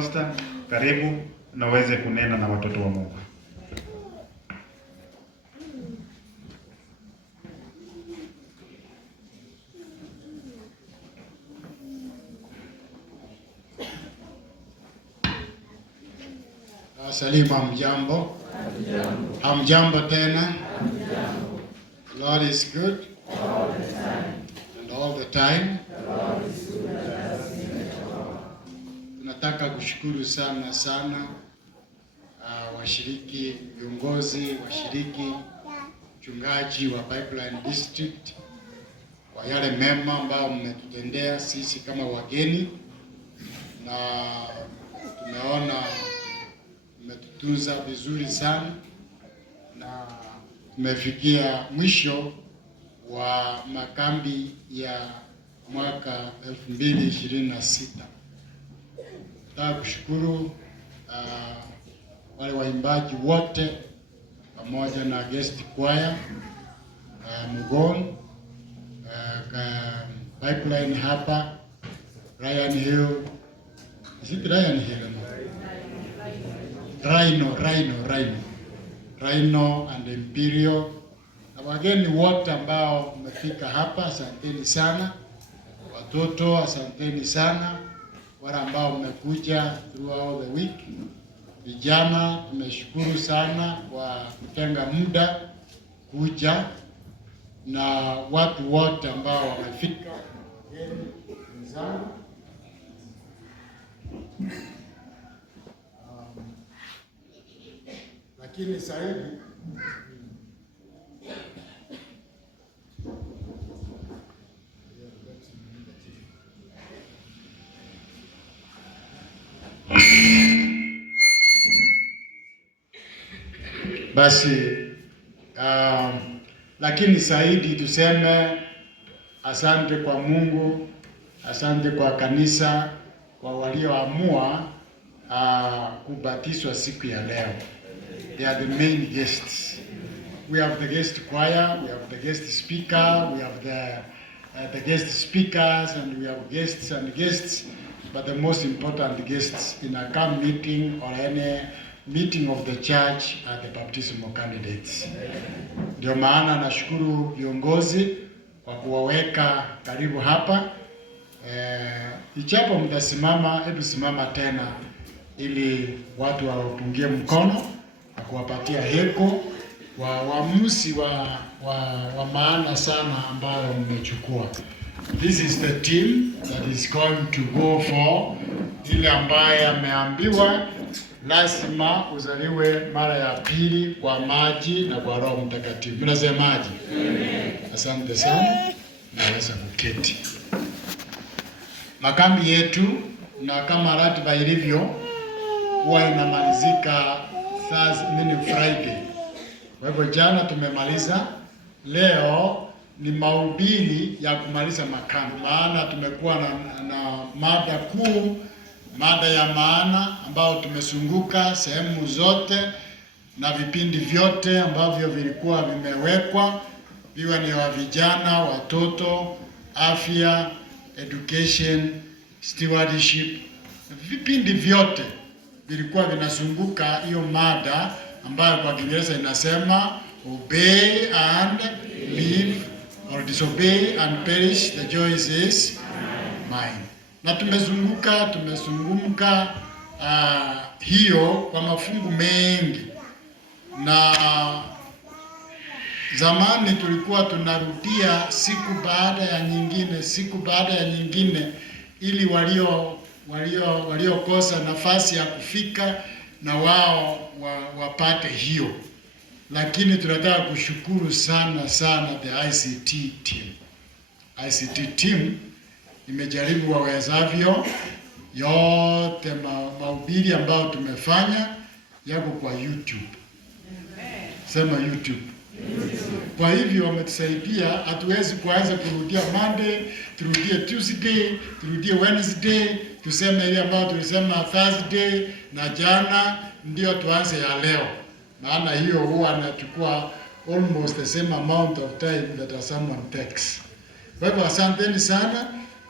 Pastor, karibu na uweze kunena na watoto wa Mungu. Salimu, hamjambo? Hamjambo tena? Lord is good all the time. And all the time. Tunataka kushukuru sana washiriki, viongozi, washiriki, mchungaji wa Pipeline District kwa yale mema ambao mmetutendea sisi kama wageni, na tumeona mmetutunza vizuri sana, na tumefikia mwisho wa makambi ya mwaka 2026. Nataka kushukuru wale waimbaji wote pamoja na guest choir Mugon, Pipeline hapa, Ryan Hill. Is it Ryan Hill? Rhino and Imperial. Na wageni wote ambao mmefika hapa, asanteni sana. Watoto, asanteni sana. Wale ambao mmekuja throughout the week. Vijana, tumeshukuru sana kwa kutenga muda kuja, na watu wote ambao wamefika, wageni wenzangu. Lakini zaidi lakini zaidi tuseme asante kwa Mungu, asante kwa kanisa, kwa walioamua kubatizwa siku ya leo. They are the main guests. We have the guest choir, we have the guest speaker, we have the guest speakers, and we have guests and guests. But the most important guests in a camp meeting or any meeting of the church are the baptismal candidates. Ndio maana nashukuru viongozi kwa kuwaweka karibu hapa. Ichapo mtasimama, hebu simama tena ili watu wapungie mkono na kuwapatia heko wa uamuzi wa maana sana ambayo mmechukua. This is the team that is going to go for ile ambaye ameambiwa lazima uzaliwe mara ya pili kwa maji na kwa Roho Mtakatifu. Mnasemaje? Amen. Asante sana. Naweza kuketi. Makambi yetu na kama ratiba ilivyo huwa inamalizika Friday. Kwa hivyo jana tumemaliza, leo ni mahubiri ya kumaliza makambi. Maana tumekuwa na mada kuu, mada ya maana ambao tumezunguka sehemu zote na vipindi vyote ambavyo vilikuwa vimewekwa, viwe ni wa vijana, watoto, afya, education, stewardship. Vipindi vyote vilikuwa vinazunguka hiyo mada ambayo kwa Kiingereza inasema obey and live, or disobey and perish, the choice is mine. Na tumezunguka hiyo kwa mafungu mengi, na zamani tulikuwa tunarudia siku baada ya nyingine ili waliokosa nafasi ya kufika na wao wapate hiyo. Lakini tunataka kushukuru sana the ICT team. ICT team imejaribu wawezavyo. Yote mahubiri ambayo tumefanya yako kwa YouTube. Sema YouTube. Kwa hivyo wametusaidia, hatuwezi kuanza kurudia Monday, turudie Tuesday, turudie Wednesday, tuseme ile ambayo tulisema Thursday na jana ndio tuanze ya leo. Maana hiyo huwa anachukua almost the same amount of time that someone takes. Kwa hivyo asanteni sana.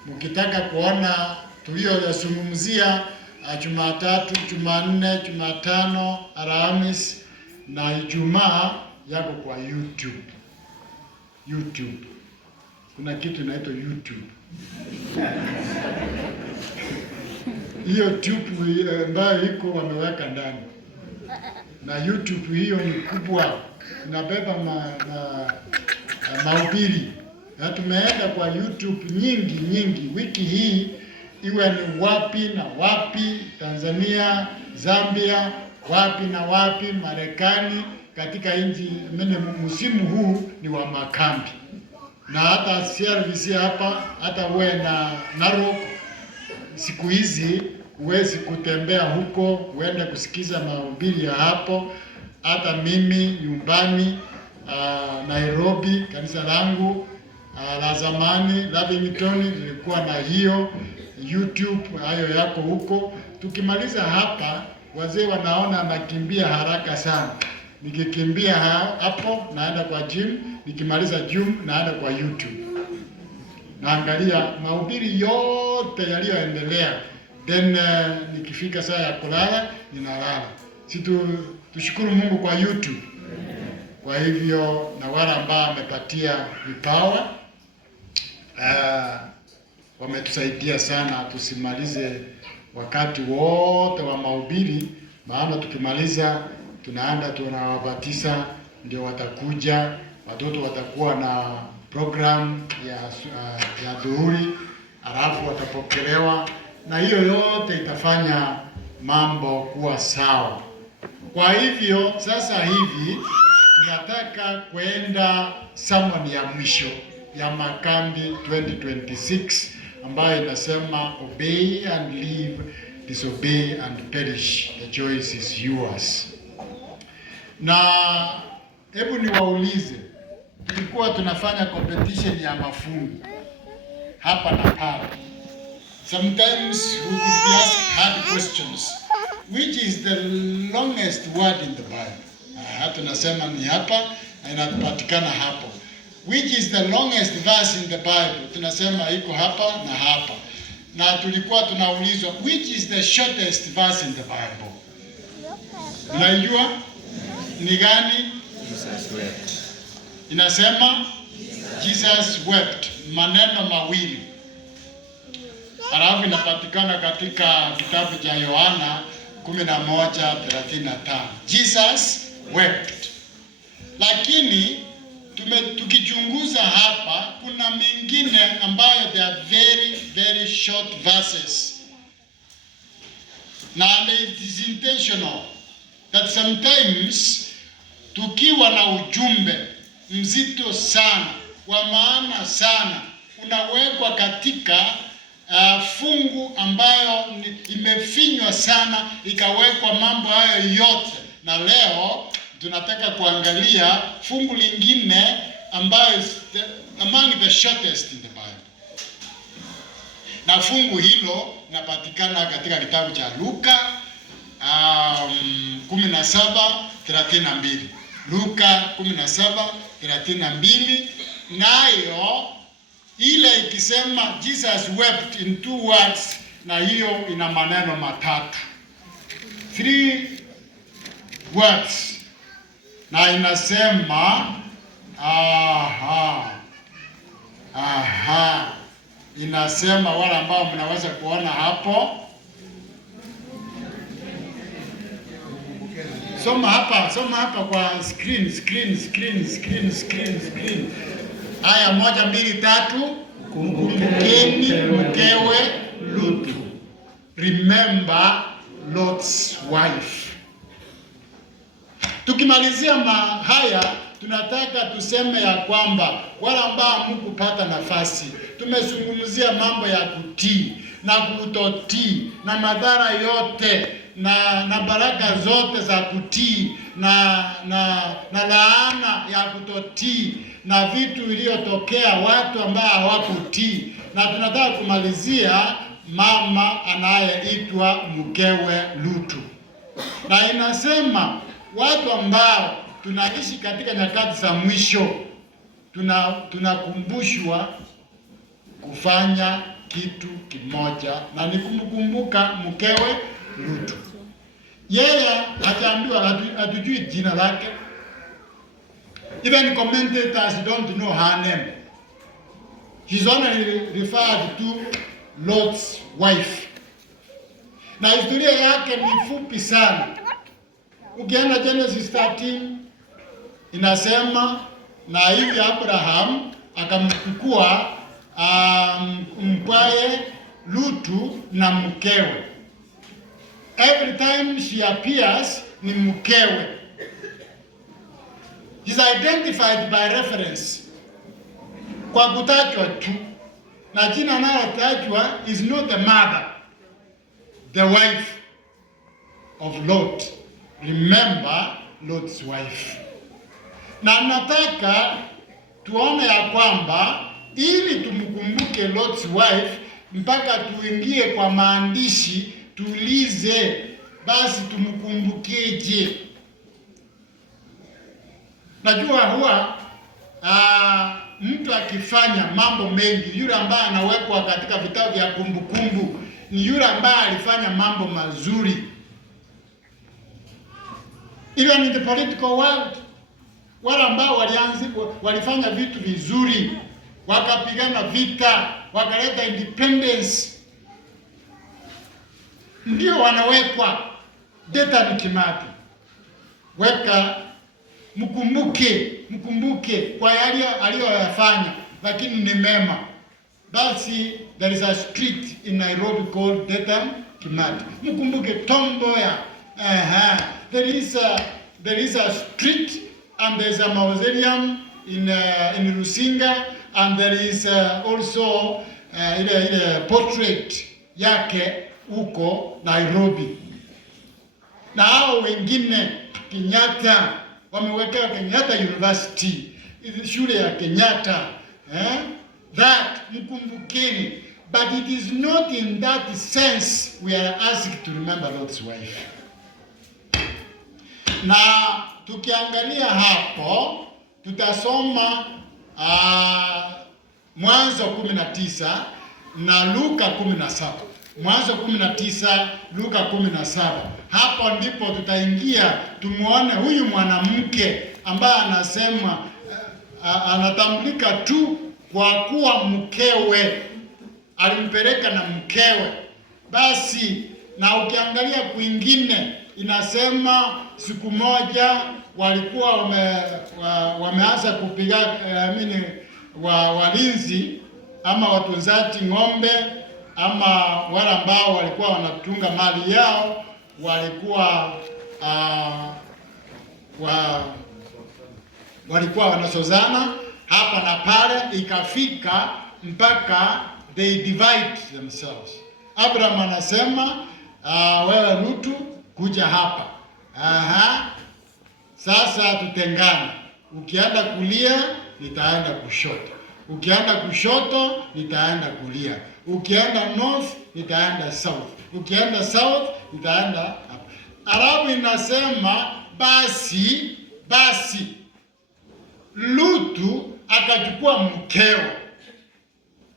Mkitaka kuona tuliyozungumzia Jumatatu, Jumanne, Jumatano, Alhamisi na Ijumaa yako kwa YouTube. YouTube. Kuna kitu inaitwa YouTube. Hiyo tube ambayo iko wameweka ndani. Na YouTube hiyo ni kubwa. Inabeba mahubiri. Na tumeenda kwa YouTube nyingi. Wiki hii iwe ni wapi na wapi, Tanzania, Zambia, wapi na wapi, Marekani, katika nchi. Msimu huu ni wa makambi. Na hata service hapa, hata uwe na Narok, siku hizi huwezi kutembea huko uende kusikiza mahubiri ya hapo. Hata mimi nyumbani Nairobi, kanisa langu la zamani Lavington, nilikuwa na hiyo YouTube, hayo yako huko. Tukimaliza hapa, wazee wanaona nakimbia haraka sana. Nikikimbia hapo naenda kwa gym, nikimaliza gym naenda kwa YouTube. Naangalia mahubiri yote yaliyoendelea. Then nikifika saa ya kulala ninalala. Tushukuru Mungu kwa YouTube. Kwa hivyo na wale ambao amepatia vipawa wametusaidia sana tusimalize wakati wote wa mahubiri, maana tukimaliza tunaenda tunawabatiza, ndio watakuja watoto, watakuwa na program ya dhuhuri, alafu watapokelewa, na hiyo yote itafanya mambo kuwa sawa. Kwa hivyo sasa hivi tunataka kwenda sermon ya mwisho ya makambi 2026 ambayo inasema obey and live, disobey and perish, the choice is yours. Na hebu niwaulize, tulikuwa tunafanya competition ya mafungu hapa na pale. Sometimes we could be asked hard questions. Which is the longest word in the Bible? Tunasema ni hapa na inapatikana hapo. Which is the longest verse in the Bible? Tunasema iko hapa na hapa. Na tulikuwa tunaulizwa which is the shortest verse in the Bible? Unajua ni gani? Jesus wept. Inasema Jesus wept, maneno mawili. Alafu inapatikana katika kitabu cha Yohana 11:35. Jesus wept. Lakini tukichunguza hapa kuna mengine ambayo they are very short verses. Na it is intentional that sometimes tukiwa na ujumbe mzito sana, wa maana sana, unawekwa katika fungu ambayo imefinywa sana, ikawekwa mambo hayo yote. Na leo tunataka kuangalia fungu lingine ambayo among the shortest in the Bible. Na fungu hilo linapatikana katika kitabu cha Luka 17:32. Luka 17:32, nayo ile ikisema Jesus wept in 2 words, na hiyo ina maneno matatu, 3 words, na inasema inasema, wale ambao mnaweza kuona hapo, soma hapa kwa screen. Aya 1, 2, 3. Kumbukeni mkewe Lutu. Remember Lot's wife. Tukimalizia haya, tunataka tuseme ya kwamba wale ambao hamkupata nafasi, tumezungumzia mambo ya kutii na kutotii na madhara yote na baraka zote za kutii na laana ya kutotii na vitu iliyotokea watu ambao hawakutii. Na tunataka kumalizia mama anayeitwa mkewe Lutu. Na inasema watu ambao tunaishi katika nyakati za mwisho, tunakumbushwa kufanya kitu kimoja, na ni kumkumbuka mkewe Lutu. Yeye hajaambiwa, hatujui jina lake. Even commentators don't know her name. He's only referred to Lot's wife. Na historia yake ni fupi sana. Ukienda Genesis 13 inasema na hivi Abraham akamchukua mkwaye Lutu na mkewe. Every time she appears ni mkewe. He's identified by reference. Kwa kutajwa tu. Na jina analotajwa is not the mother, the wife of Lot. Remember Lot's wife. Na nataka tuone ya kwamba ili tumkumbuke Lot's wife, mpaka tuingie kwa maandishi, tuulize basi tumkumbukeje. Najua huwa mtu akifanya mambo mengi, yule ambaye anawekwa katika vitabu vya kumbukumbu ni yule ambaye alifanya mambo mazuri. Even in the political world, wale ambao walifanya vitu vizuri, wakapigana vita, wakaleta independence, ndio wanawekwa. Dedan Kimathi, weka mkumbuke kwa yale aliyoyafanya, lakini ni mema. Basi there is a street in Nairobi called Dedan Kimathi. Mkumbuke Tom Mboya. There is a street and there is a mausoleum in Rusinga, and there is also ile portrait yake huko Nairobi. Na hao wengine Kenyatta wameweka Kenyatta University, shule ya Kenyatta, that mkumbukeni. But it is not in that sense we are asked to remember Lot's wife. Na tukiangalia hapo tutasoma Mwanzo 19 na Luka 17. Mwanzo 19, Luka 17. Hapo ndipo tutaingia tumuone huyu mwanamke ambaye anasema anatambulika tu kwa kuwa mkewe, alimpeleka na mkewe. Basi na ukiangalia kwingine inasema siku moja walikuwa wameanza kupiga walinzi ama watunzaji ng'ombe ama wale ambao walikuwa wanatunga mali yao, walikuwa wanasozana hapa na pale, ikafika mpaka they divide themselves. Abraham anasema wewe Lutu kuja hapa. Sasa tutengane. Ukienda kulia nitaenda kushoto. Ukienda kushoto nitaenda kulia. Ukienda north nitaenda south. Ukienda south nitaenda hapa. Arabu inasema basi Lutu akachukua mkeo.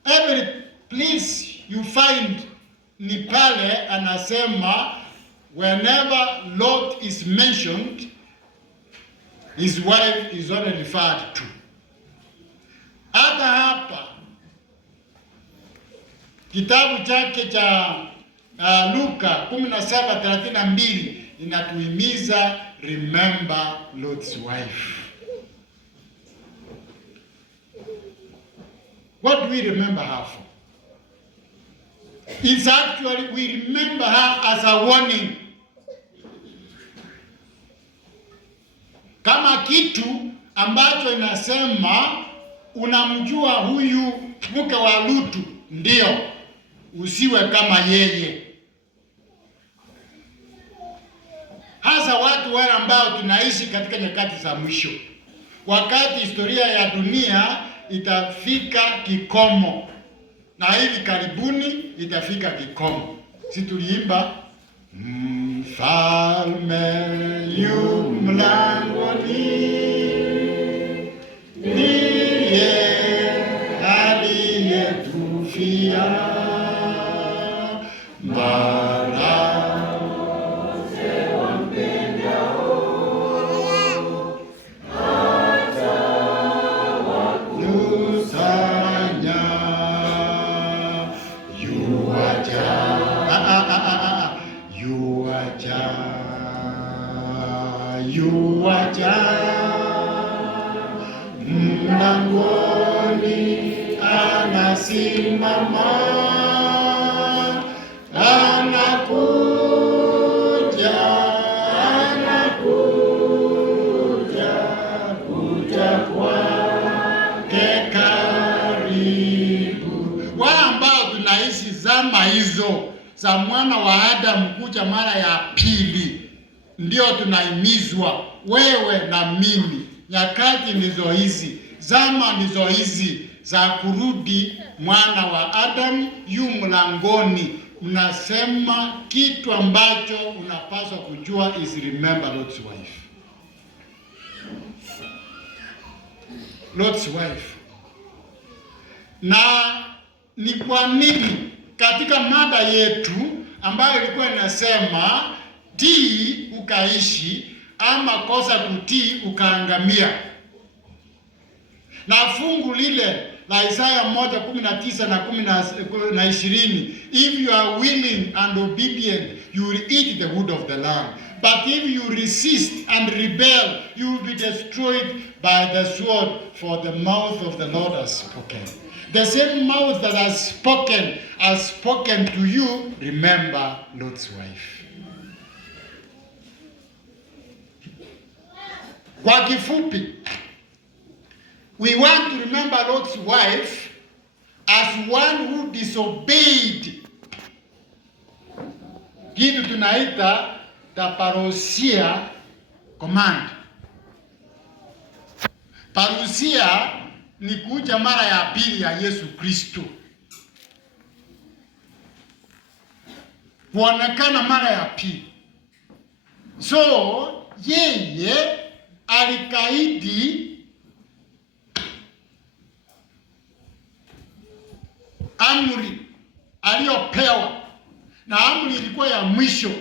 Every place you find ni pale anasema whenever Lot is mentioned, his wife is only referred to. Hata hapa kitabu chake cha Luka 17:32 inatuhimiza remember Lot's wife. What do we remember her for? It's actually, we remember her as a warning. Kama kitu ambacho inasema unamjua huyu mke wa Lutu, ndio usiwe kama yeye. Hasa watu wale ambao tunaishi katika nyakati za mwisho, wakati historia ya dunia itafika kikomo, na hivi karibuni itafika kikomo. Si tuliimba mfalme yu mlangoni, ndiye aliyetufia mara yuaja mlangoni, anasimama, kuja kwake karibu. Wale ambao tunaishi zama hizo za mwana wa Adamu kuja mara ya pili, ndio tunahimizwa, wewe na mimi. Nyakati ndizo hizi, zama ndizo hizi za kurudi mwana wa Adamu yu mlangoni. Mnasema kitu ambacho unapaswa kujua is remember Lot's wife. Lot's wife. Na ni kwa nini katika mada yetu ambayo ilikuwa inasema tii ukaishi ama kosa kutii ukaangamia, na fungu lile la Isaya 1:19 na 20, if you are willing and obedient you will eat the good of the land, but if you resist and rebel you will be destroyed by the sword, for the mouth of the Lord has spoken. The same mouth that has spoken to you. Remember Lot's wife. Kwa kifupi, we want to remember Lot's wife as one who disobeyed kitu tunaita the parousia command. Parousia ni kuja mara ya pili ya Yesu Kristo, kuonekana mara ya pili. So yeye alikaidi amri aliyopewa, na amri ilikuwa ya mwisho,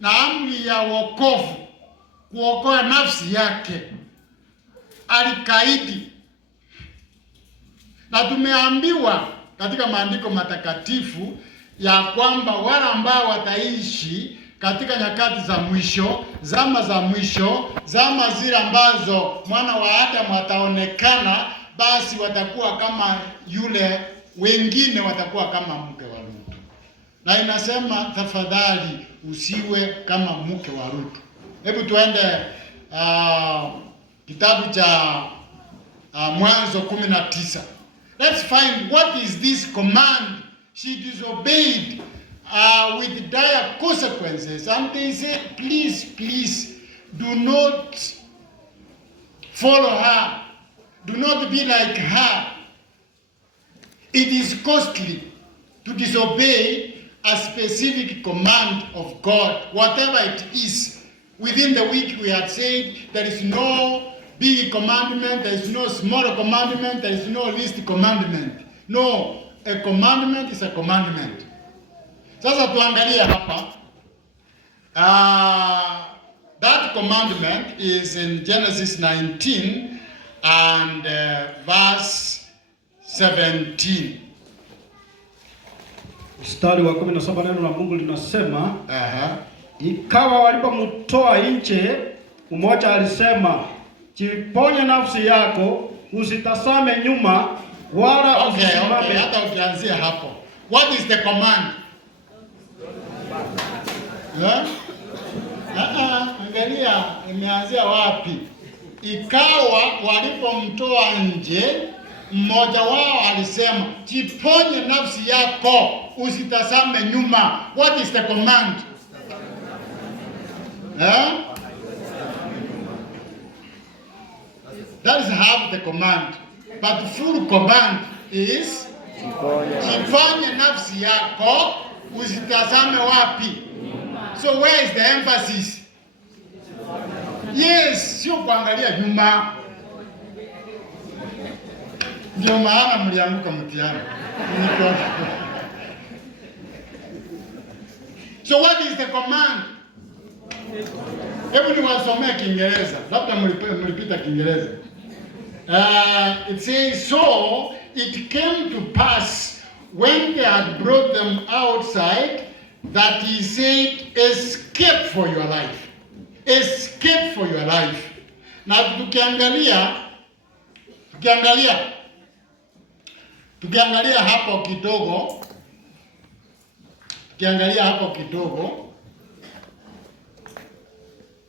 na amri ya wokovu, kuokoa nafsi yake. Alikaidi, na tumeambiwa katika maandiko matakatifu ya kwamba wale ambao wataishi katika nyakati za mwisho, zama za mwisho, zama zile ambazo mwana wa Adamu ataonekana, basi watakuwa kama yule, wengine watakuwa kama mke wa Lutu. Na inasema tafadhali usiwe kama mke wa Lutu. Hebu tuende kitabu cha Mwanzo 19. Let's find what is this command. She disobeyed with dire consequences, and they said, please do not follow her, do not be like her. It is costly to disobey a specific command of God, whatever it is. Within the week we had said there is no big commandment, there is no small commandment, there is no least commandment. No, a commandment is a commandment. Sasa tuangalie hapa. That commandment is in Genesis 19 and verse 17. Mstari wa 17, neno la Mungu linasema, ikawa walipomtoa nje, mmoja alisema, jiponye nafsi yako, usitazame nyuma wala usisimame. Okay, hata ukianzia hapo. What is the command? Angalia imeanzia wapi? Ikawa walipomtoa nje, mmoja wao alisema, jiponye nafsi yako, usitazame nyuma. What is the command? That is half the command. But full command is jiponye nafsi yako, usitazame wapi? So where is the emphasis? Yes, sio kuangalia nyuma. Ndio maana mlianguka mtihani. So what is the command? Hebu niwasomee Kiingereza. Labda mlipita Kiingereza. It says, so it came to pass when they had brought them outside that he said, escape for your life. Escape for your life. Na tukiangalia hapo kidogo,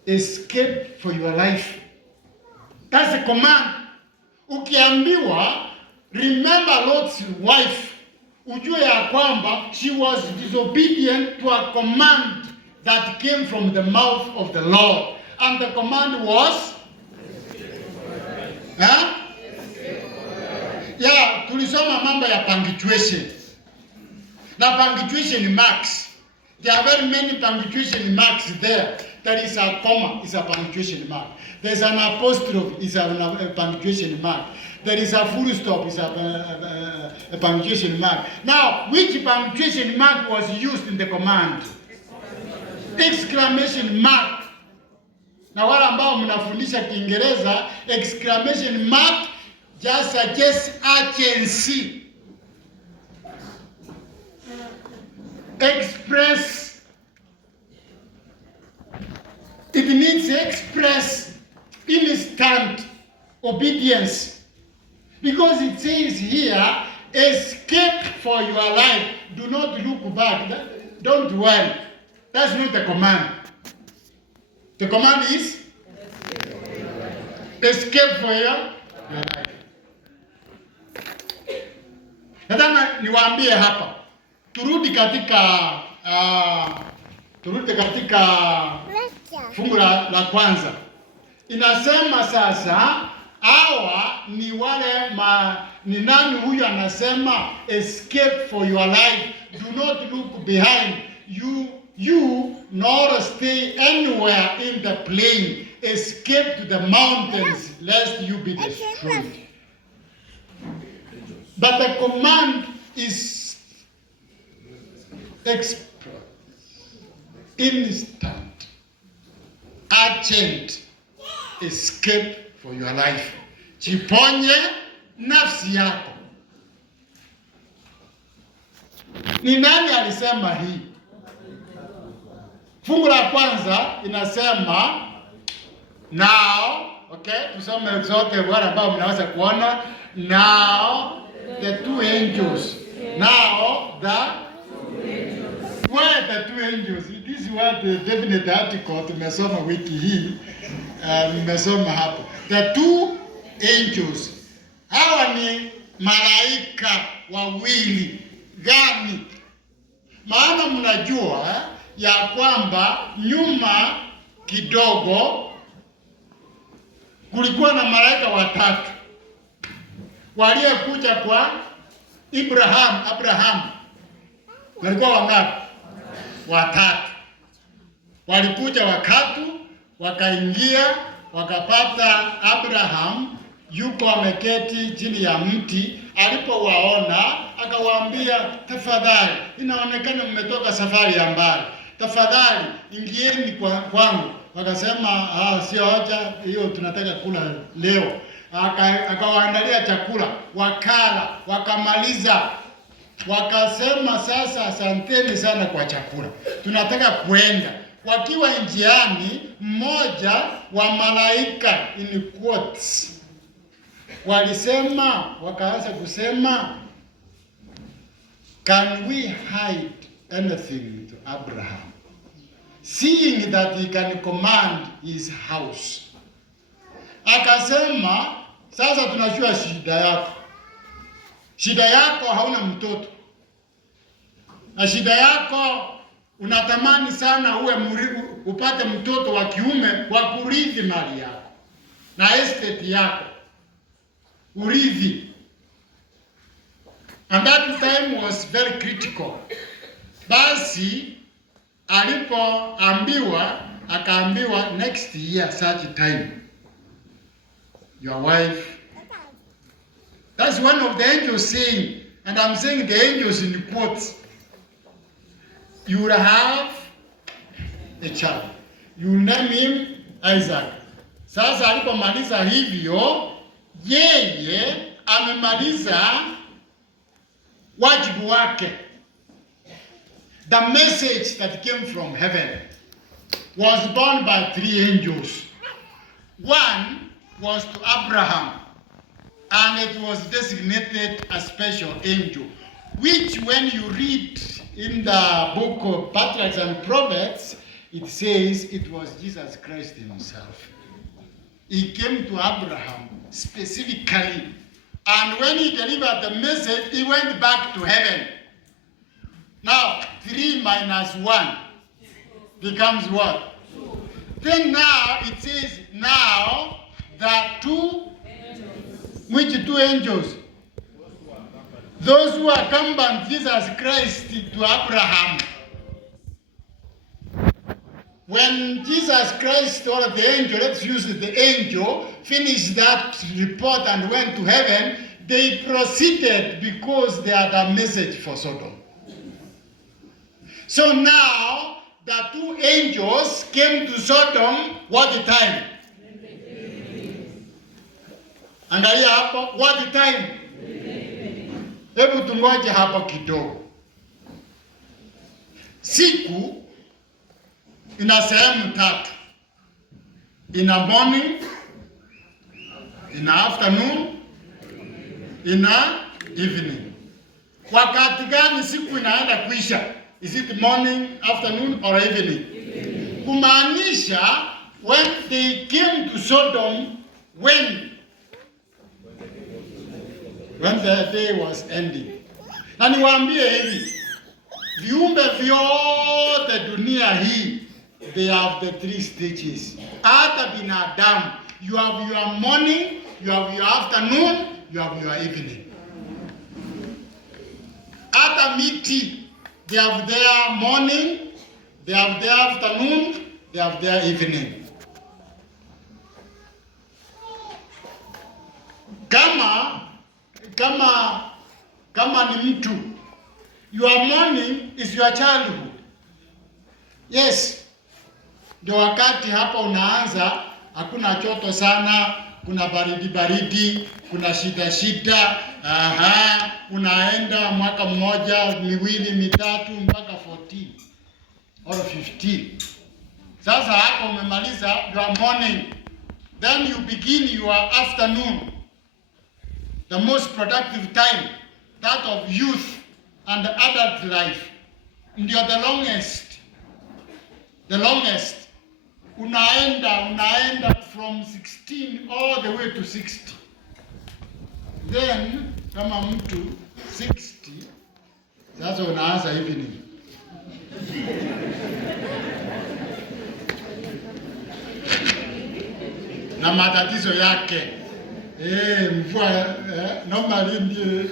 escape for your life. That's a command. Ukiambiwa remember Lot's wife, ujue ya kwamba she was disobedient to a command that came from the mouth of the Lord, and the command was tulisoma mambo ya punctuation. Na punctuation marks, there are very many punctuation marks there. There is a comma, is a punctuation mark. There is an apostrophe, is a punctuation mark. There is a full stop, is a punctuation mark. Now, which punctuation mark was used in the command? Exclamation mark. Na wale ambao mnafundisha Kiingereza, exclamation mark just suggests urgency. Express. It needs to express instant obedience. Because it says here, escape for your life. Do not look back. Don't worry. That's not the command. The command is escape for your life. Nataka niwaambie hapa. Turudi katika fungu la kwanza. Inasema sasa hawa ni wale ni nani huyu anasema escape for your life. Do not look behind you nor stay anywhere in the plain. Escape to the mountains lest you be destroyed. But the command is instant, urgent, escape for your life. Jiponye nafsi yako. Ni nani alisema hii? Fungu la kwanza inasema now, okay, tusome zote wale ambao mnaweza kuona. Now the two angels. Now where the two angels? This is what the definite article tumesoma wiki hii. Nimesoma hapo. The two angels. Hawa ni malaika wawili gani? Maana mnajua ya kwamba nyuma kidogo kulikuwa na malaika watatu waliokuja kwa Abraham. Walikuwa wangapi? Watatu. Walikuja wakaingia, wakapata Abraham yuko ameketi chini ya mti. Alipowaona akawaambia, tafadhali, inaonekana mmetoka safari ya mbali, tafadhali ingieni kwangu. Wakasema sio hoja hiyo, tunataka kula leo. Akawaandalia chakula, wakala, wakamaliza. Wakasema sasa, asanteni sana kwa chakula, tunataka kwenda. Wakiwa njiani, mmoja wa malaika in quotes wakaanza kusema, can we hide anything to Abraham, seeing that he can command his house? Akasema, sasa tunajua shida yako hauna mtoto, na shida yako unatamani sana upate mtoto wa kiume wa kurithi mali yako na estate yako, urithi. And that time was very critical. Basi akaambiwa next year such time your wife. That's one of the angels saying, and I'm saying the angels in quotes, you will have a child. You will name him Isaac. Sasa alipomaliza hivyo, yeye amemaliza wajibu wake. the message that came from heaven was borne by 3 angels. One was to Abraham, and it was designated a special angel, which when you read in the book of Patriarchs and Prophets, it says it was Jesus Christ himself. He came to Abraham specifically, and when he delivered the message, he went back to heaven. Now, 3 minus 1 becomes what? 2. Then now it says, now the 2, which 2 angels? Those who accompanied Jesus Christ to Abraham. When Jesus Christ or the angel, let's use the angel, finished that report and went to heaven, they proceeded because they had a message for Sodom. So now, the 2 angels came to Sodom, what time? Angalia hapo, what time? Hebu tungoje hapo kidogo. Siku ina sehemu 3. Ina morning, ina afternoon, ina evening. Wakati gani siku inaenda kuisha? Is it morning, afternoon, or evening? Kumaanisha, when they came to Sodom, when the day was ending. Na niwaambie hivi, viumbe vyote dunia hii, they have the 3 stages. Hata binadamu, you have your morning, you have your afternoon, you have your evening. Hata miti, they have their morning, they have their afternoon, they have their evening. Kama ni mtu, your morning is your childhood. Yes. Ndio wakati hapa unaanza, hakuna joto sana, kuna baridi, kuna shida. Unaenda mwaka mmoja, miwili, mitatu mpaka 14 or 15. Sasa hapo umemaliza your morning. Then you begin your afternoon. The most productive time, that of youth and adult life. Ndio the longest. Unaenda from 16 all the way to 60. Then kama mtu 60, sasa unaanza evening. Na matatizo yake. Mvua normally ndio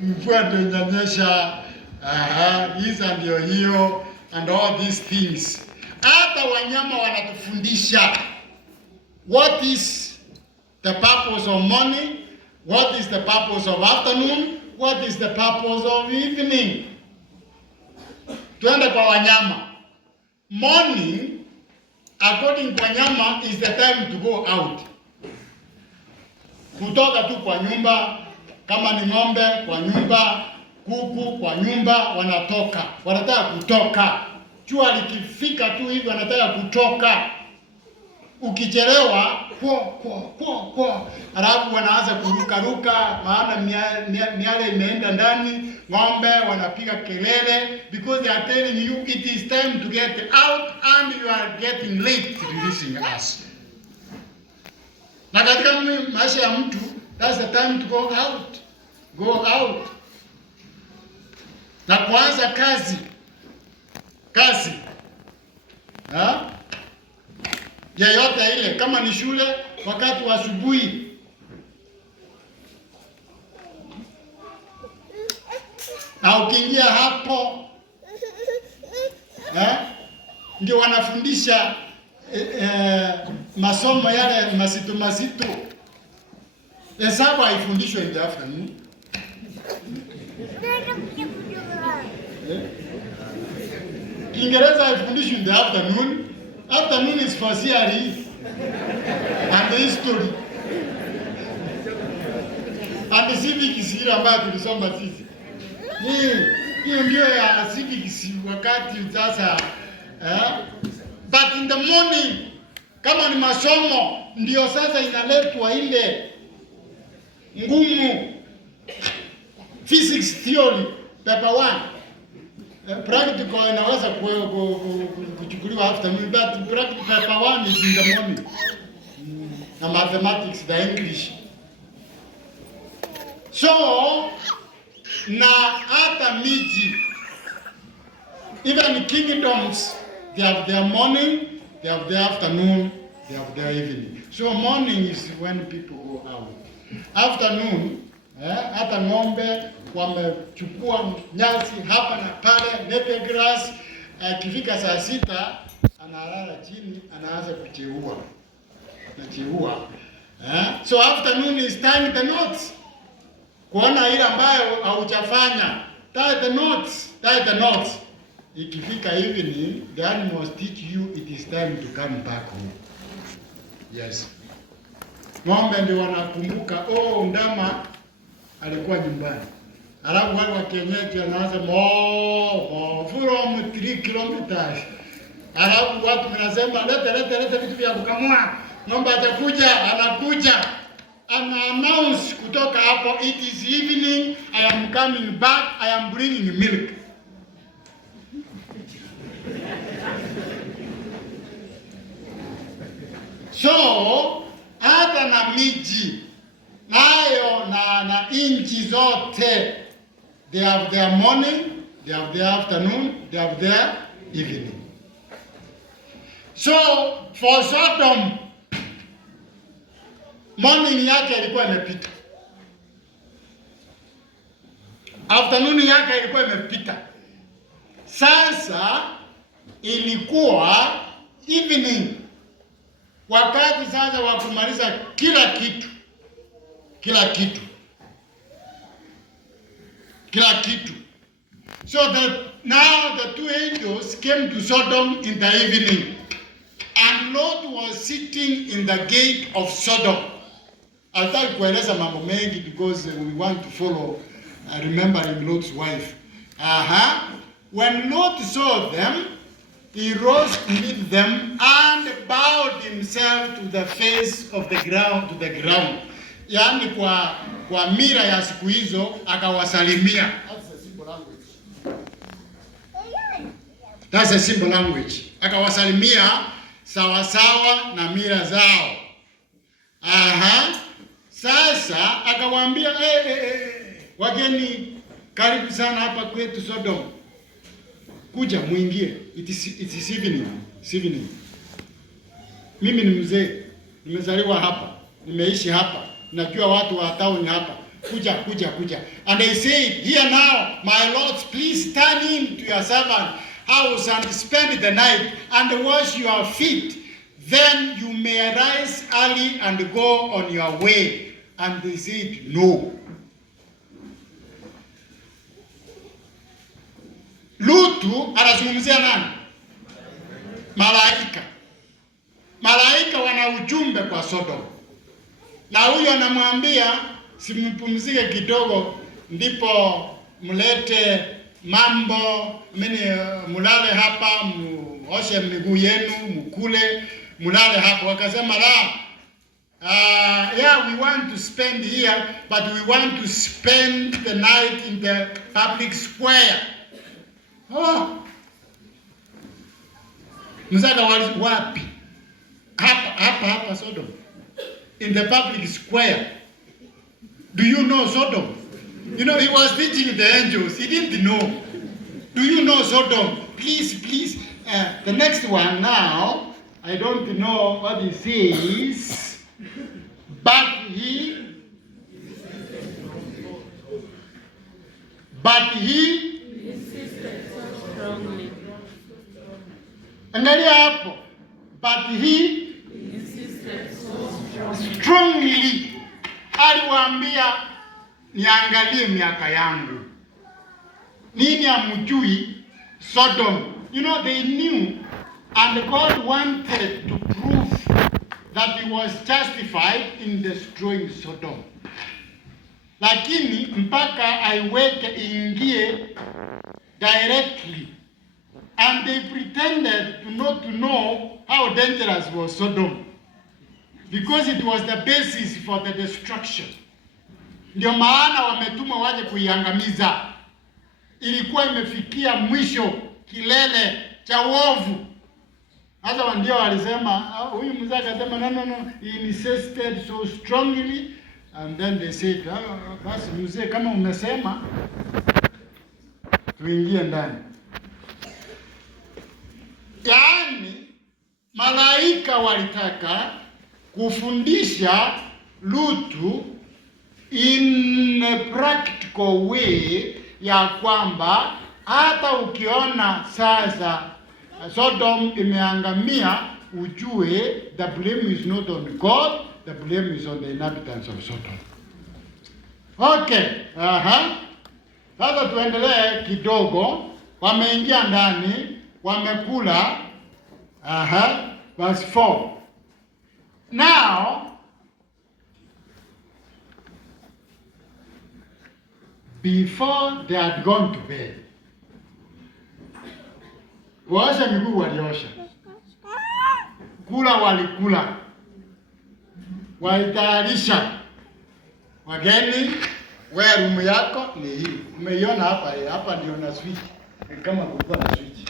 mvua ndio inanyesha, giza ndio hiyo, and all these things. Hata wanyama wanatufundisha what is the purpose of morning, what is the purpose of afternoon, what is the purpose of evening. Tuende kwa wanyama. Morning, according kwa wanyama, is the time to go out. Kutoka tu kwa nyumba, kama ni ng'ombe kwa nyumba, kuku kwa nyumba, wanataka kutoka. Jua likifika tu hivi wanataka kutoka. Ukichelewa kwa alafu wanaanza kuruka, maana miale imeenda ndani, ng'ombe wanapiga kelele, because they are telling you it is time to get out and you are getting late releasing us. Na katika maisha ya mtu, that's the time to go out. Na kuanza kazi. Yeyote ile, kama ni shule, wakati wa asubuhi. Na ukiingia hapo, ndio wanafundisha masomo yale mazito. Hesabu haifundishwi in the afternoon. Kiingereza haifundishwi in the afternoon. Afternoon is for CRE and history. And civics ile ambayo tulisoma sisi. Hiyo ndio ya civics wakati sasa but in the morning kama ni masomo ndio sasa inaletwa ile ngumu. Physics theory paper 1, practical inaweza kuchukuliwa afternoon, but practical paper 1 is in the morning. Na mathematics, the English. So na hata miji, even kingdoms, they have their morning, they have their afternoon, they have their evening. So morning is when people go out. Afternoon, hata ng'ombe wamechukua nyasi hapa na pale, napier grass. Kifika saa 6 analala chini, anaanza kucheua. So afternoon is time the notes. Kuona ile ambayo haujafanya, tie the knots. Ikifika evening, the animals teach you it is time to come back home. Yes. Ng'ombe ndio wanakumbuka, ndama alikuwa nyumbani. Alafu wale wa kienyeji wanaanza from 3 kilometers. Alafu watu mnasema leta vitu vya kukamua. Ng'ombe anakuja. Ana announce kutoka hapo, it is evening, I am coming back, I am bringing milk. So hata na miji nayo na inchi zote, they have their morning, they have their afternoon, they have their evening. So for Sodom, morning yake ilikuwa imepita, afternoon yake ilikuwa imepita. Sasa ilikuwa evening, wakati sasa wa kumaliza kila kitu. So now the two angels came to Sodom in the evening, and Lot was sitting in the gate of Sodom. I'll kueleza mambo mengi because we want to follow remembering Lot's wife. When Lot saw them, he rose to meet them and bowed himself to the face of the ground, to the ground. Yaani kwa mira ya siku hizo akawasalimia. That's a simple language. Akawasalimia sawa na mira zao. Sasa akawaambia wageni, karibu sana hapa kwetu Sodom. Kuja muingie. It is evening. Mimi ni mzee, nimezaliwa hapa, nimeishi hapa, najua watu wa town hapa. Kuja. And they said, here now, my lords, please turn in to your servant house and spend the night and wash your feet. Then you may rise early and go on your way. And they said, no. Lutu anazungumzia nani? Malaika wana ujumbe kwa Sodom. Na huyo anamwambia simpumzike kidogo, ndipo mlete mambo, mulale hapa, muoshe miguu yenu, mukule, mulale hapa. Wakasema we want to spend here, but we want to spend the night in the public square. Mzaka wapi? Hapa Sodom. In the public square. Do you know Sodom? You know, he was teaching the angels. He didn't know. Do you know Sodom? Please. The next one now, I don't know what he says. But he insisted strongly. Angalia hapo. But he insisted strongly. Aliwaambia, niangalie miaka yangu. Nini amjui Sodom? You know, they knew, and God wanted to prove that he was justified in destroying Sodom. Lakini mpaka aiweke ingie directly and they pretended not to know how dangerous was Sodom, because it was the basis for the destruction. Ndio maana wametumwa waje kuiangamiza. Ilikuwa imefikia mwisho, kilele cha uovu. Hata ndio walisema, huyu mzee akasema no, he insisted so strongly, and then they said, basi mzee kama umesema tuingie ndani. Yaani malaika walitaka kufundisha Lutu in a practical way ya kwamba hata ukiona sasa Sodom imeangamia, ujue the blame is not on God, the blame is on the inhabitants of Sodom. Okay, sasa tuendelee kidogo. Wameingia ndani, wamekula. Verse 4. Now, before they had gone to bed, kuosha miguu waliosha, kula walikula, walitayarisha. Wageni, wewe room yako ni hii. Umeiona hapa ndio na switch. Kama kulikuwa na switch.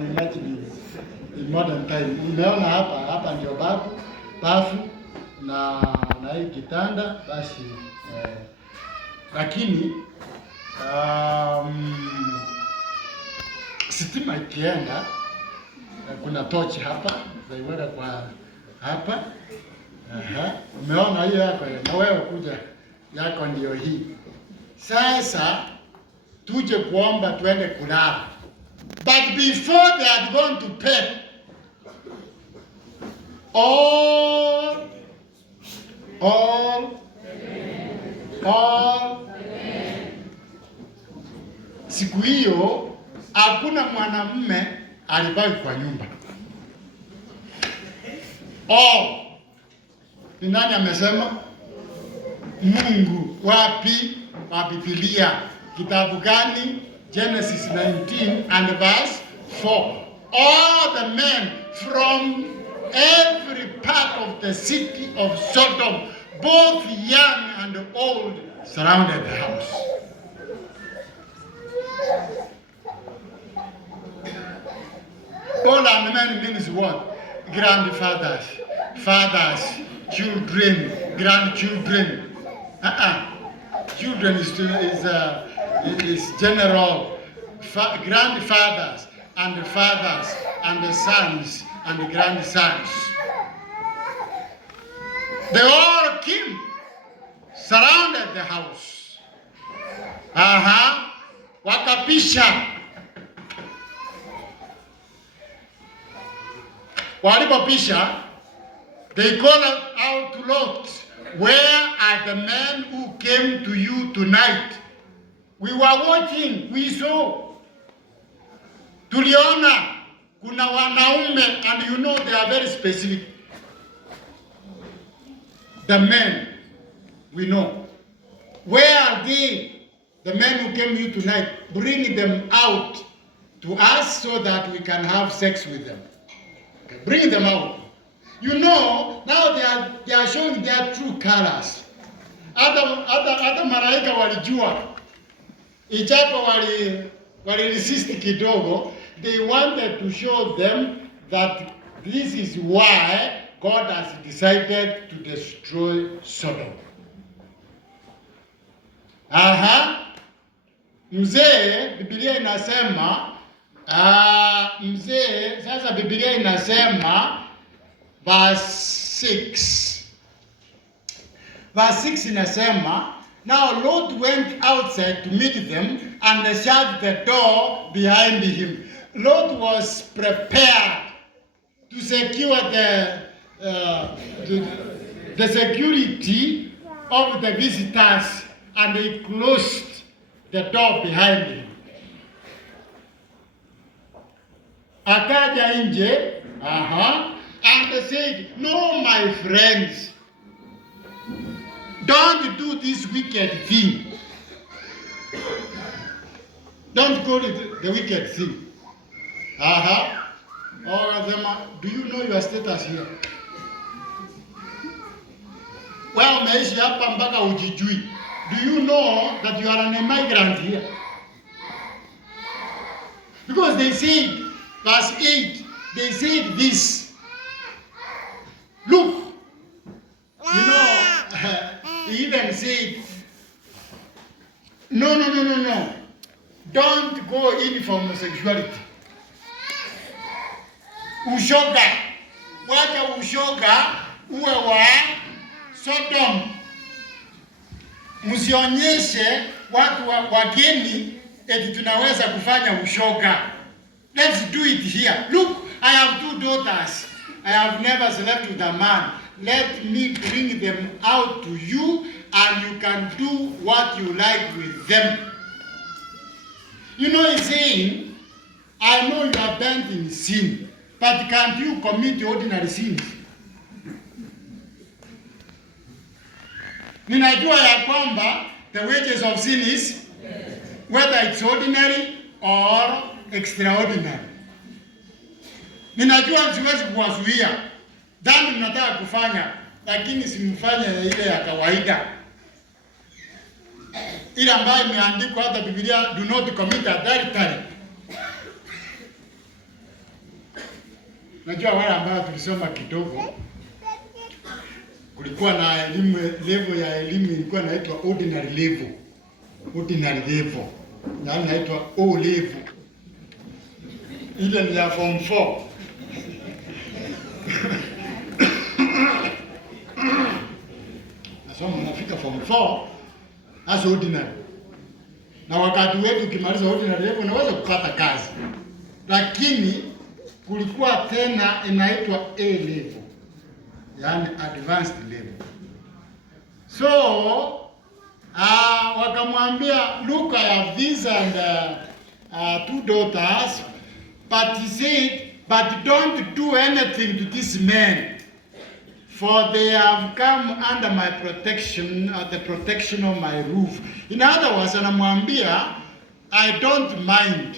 Imagine in modern time. Umeona hapa ndio bafu na hii kitanda basi lakini sitima ikienda kuna tochi hapa, zaiweka kwa hapa. Umeona hiyo yako, na wewe kuja yako ndio hii. Sasa tuje kuomba tuende kulala. But before they had gone to bed, all siku hiyo hakuna mwanamume alibaki kwa nyumba. Ni nani amesema? Mungu. Wapi? Wa Biblia. Kitabu gani? Genesis 19 and verse 4. All the men from every part of the city of Sodom, both young and old, surrounded the house. All and men means what? Grandfathers, fathers, children, grandchildren. Children is general. Grandfathers and the fathers and the sons and the grandsons. They all came, surrounded the house. Wakapisha. Walipopisha, they called out to Lot, "Where are the men who came to you tonight? We were watching, we saw. Tuliona kuna wanaume, and you know they are very specific. The men, we know. Where are they? The men who came to you tonight, bring them out to us so that we can have sex with them." Okay, bring them out. You know, now they are showing their true colors. Hata malaika walijua. Ijapo wali resist kidogo, they wanted to show them that this is why God has decided to destroy Sodom. Mzee, Biblia inasema, sasa Biblia inasema, verse 6. Verse 6 inasema, now Lot went outside to meet them and shut the door behind him. Lot was prepared to secure the security of the visitors, and he closed the door behind him. Akaja nje, and said, "No, my friends, don't do this wicked thing. Don't call it the wicked thing. Wakasema, do you know your status here? Wewe umeishi hapa mpaka ujijui. Do you know that you are an immigrant here? Because they said, verse 8, they said this. Look, you know, he even said, no. Don't go in for homosexuality. Ushoga. Wacha ushoga uwe wa Sodom. Msionyeshe watu wageni eti tunaweza kufanya ushoga. Let's do it here. Look, I have 2 daughters. I have never slept with a man. Let me bring them out to you and you can do what you like with them. You know, he's saying, I know you are bent in sin, but can't you commit ordinary sins? Ninajua ya kwamba the wages of sin is whether it's ordinary or extraordinary. Ninajua siwezi kuwazuia dhambi mnataka kufanya, lakini simfanye ile ya kawaida, ile ambayo imeandikwa hata Biblia, do not commit adultery. Najua wale ambao tulisoma kidogo, kulikuwa na elimu, level ya elimu ilikuwa inaitwa ordinary level. Ordinary level. Na inaitwa O level. Ile ni ya form 4. Nasoma nafika form 4 as ordinary. Na wakati wetu ukimaliza ordinary level unaweza kupata kazi. Lakini kulikuwa tena inaitwa A level. Yani advanced level. So wakamwambia, look, I have this and 2 daughters, but he said, but don't do anything to these men, for they have come under my protection, the protection of my roof. In other words, anamwambia, I don't mind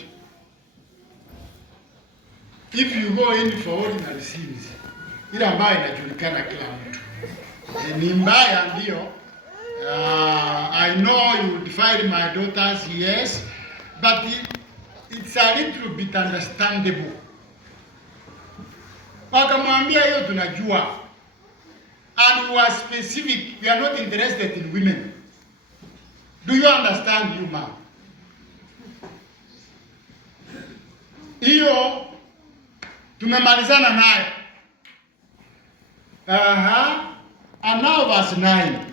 if you go in for ordinary sins. Ile ambayo inajulikana kila mtu. Ni mbaya ndio. I know you defile my daughters, yes, but it's a little bit understandable. Wakamwambia hiyo tunajua. And we are specific, we are not interested in women. Do you understand, you man? Hiyo tumemalizana naye. And now verse 9.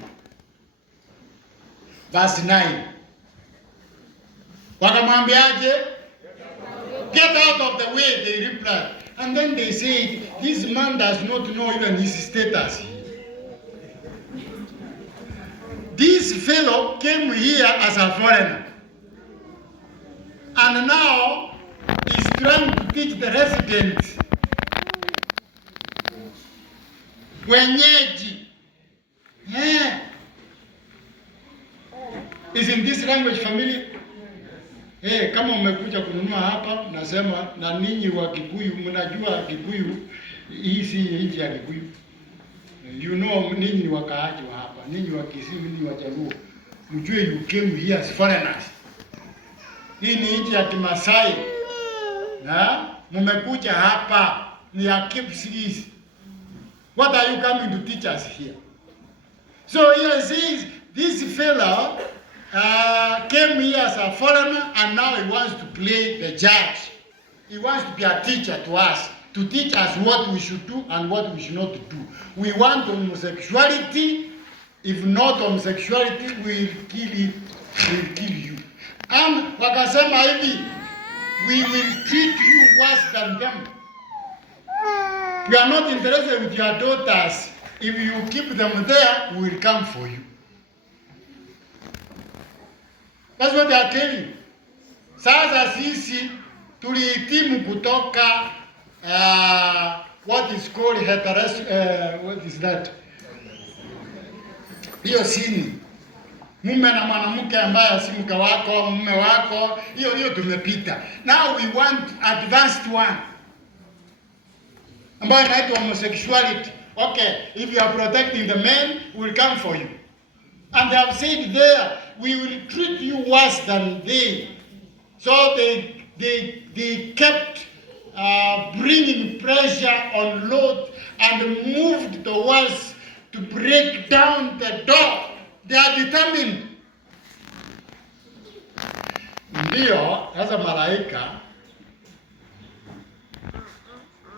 Verse 9. Wakamwambiaje? Get out of the way, they replied. And then they said, this man does not know even his status. This fellow came here as a foreigner. And now he's trying to teach the residents. Wenyeji. Yeah. Is in this language familiar? Kama umekuja kununua hapa, nasema na ninyi wa Kikuyu, mnajua Kikuyu, hii si nchi ya Kikuyu. You know, ninyi wakaaji wa hapa, ninyi wa Kisii, ninyi wa Jaluo. Mjue you came here as foreigners. Hii ni nchi ya Kimasai. Mmekuja hapa ni ya Kipsigis. What are you coming to teach us here? So here says, this fellow came here as a foreigner and now he wants to play the judge. He wants to be a teacher to us, to teach us what we should do and what we should not do. We want homosexuality. If not homosexuality, we will kill it. We will kill you. And wakasema hivi, we will treat you worse than them. We are not interested with your daughters. If you keep them there, we will come for you. That's what they are telling. Sasa sisi tulihitimu kutoka what is called what is that? Hiyo sini. mume na mwanamke ambaye si mke wako, mume wako, hiyo tumepita. Now we want advanced one ambayo inaitwa homosexuality. Okay, if you are protecting the men, we will come for you. And they have said there, we will treat you worse than they. So they kept bringing pressure on Lot and moved the walls to break down the door. They are determined. Ndio, sasa malaika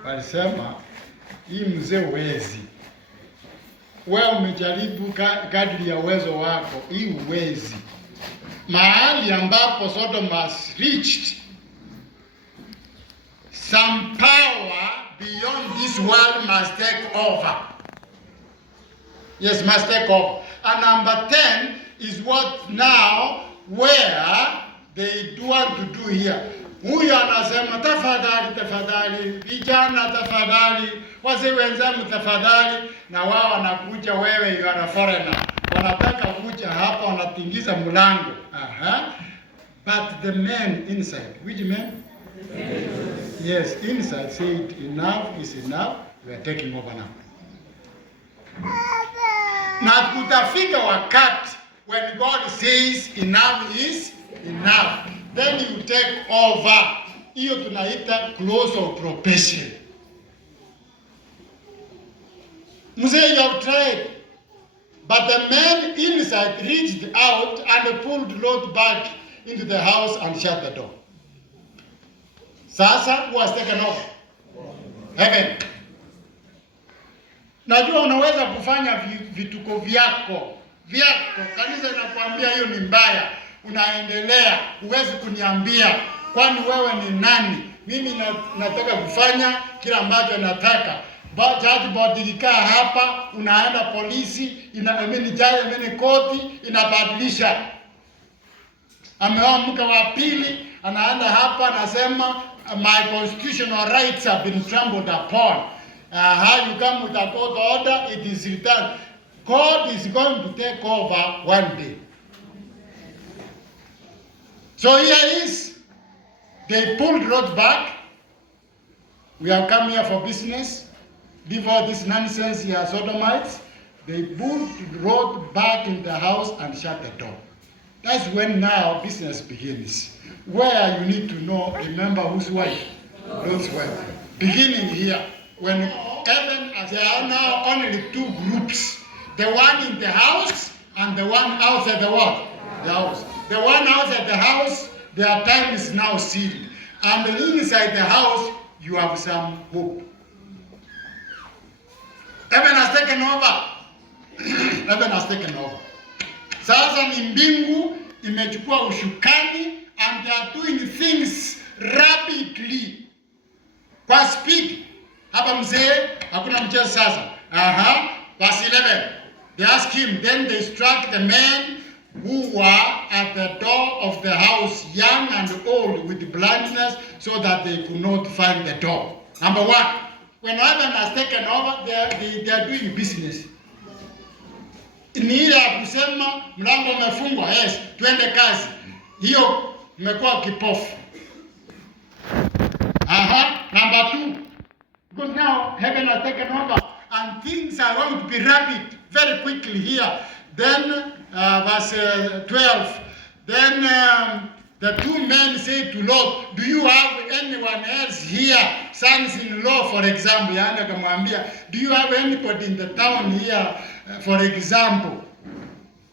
walisema, hii mzee uwezi. Wewe umejaribu kadri ya uwezo wako, hii uwezi. Mahali ambapo Sodom has reached, some power beyond this world must take over. Yes, must take over. And number 10 is what now, where they do want to do here. Huyu anasema tafadhali, vijana tafadhali, wazee wenzangu tafadhali, na wao wanakuja, wewe you are a foreigner. Wanataka kuja hapa, wanatingiza mlango. But the men inside, which men? Yes, inside said enough is enough, we are taking over now. Na kutafika wakati when God says enough is enough, then you take over. Hiyo tunaita close of probation. Mzee, you have tried, but the men inside reached out and pulled Lot back into the house and shut the door. Sasa who has taken over? Heaven. Najua unaweza kufanya vituko vyako. Kanisa inakwambia hiyo ni mbaya. Unaendelea, huwezi kuniambia kwani wewe ni nani? Mimi nataka kufanya kila ambacho nataka. Jaji badilika hapa, unaenda polisi, jaji koti inabadilisha. Ameoa mke wa pili, anaenda hapa anasema my constitutional rights have been trampled upon. You come with a court order, it is returned. God is going to take over one day. So here is, they pulled Lot back. We have come here for business. Before this nonsense here, Sodomites, they pulled Lot back in the house and shut the door. That's when now business begins. Where you need to know, remember whose wife? Lot's wife. Beginning here, when heaven, there are now only two groups. The one in the house and the one outside the what? The house. The one outside the house, their time is now sealed. And inside the house, you have some hope. Heaven has taken over. Heaven has taken over. Sasa ni mbingu imechukua ushukani, and they are doing things rapidly. Kwa speed. Hapa mzee, hakuna mchezo sasa. Verse 11. They asked him, then they struck the men who were at the door of the house, young and old, with blindness, so that they could not find the door. Number 1, when heaven has taken over, they are doing business. Ni ile ya kusema mlango umefungwa, yes, twende kazi. Hiyo imekuwa kipofu. Number 2, because now heaven has taken over and things are going to be rapid, very quickly here. Then verse 12, then the two men said to Lot, do you have anyone else here, sons-in-law, for example? Yaani akamwambia, do you have anybody in the town here, for example?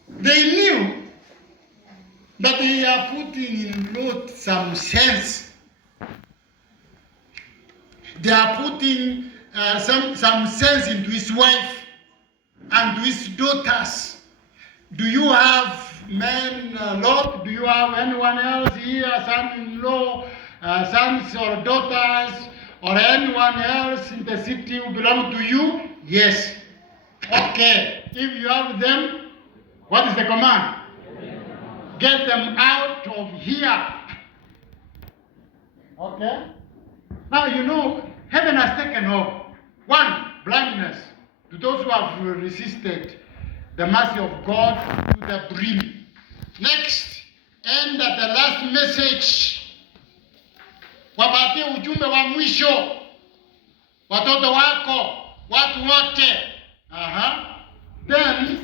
They knew, but they are putting in Lot some sense. They are putting some sense into his wife and to his daughters. Do you have men, Lot? Do you have anyone else here, son-in-law, sons or daughters, or anyone else in the city who belong to you? Yes. Okay. If you have them, what is the command? Get them out of here. Okay? Now you know, heaven has taken over. 1, blindness to those who have resisted the mercy of God to the brim. Next, and the last message. Wapatie ujumbe wa mwisho watoto wako, watu wote. Then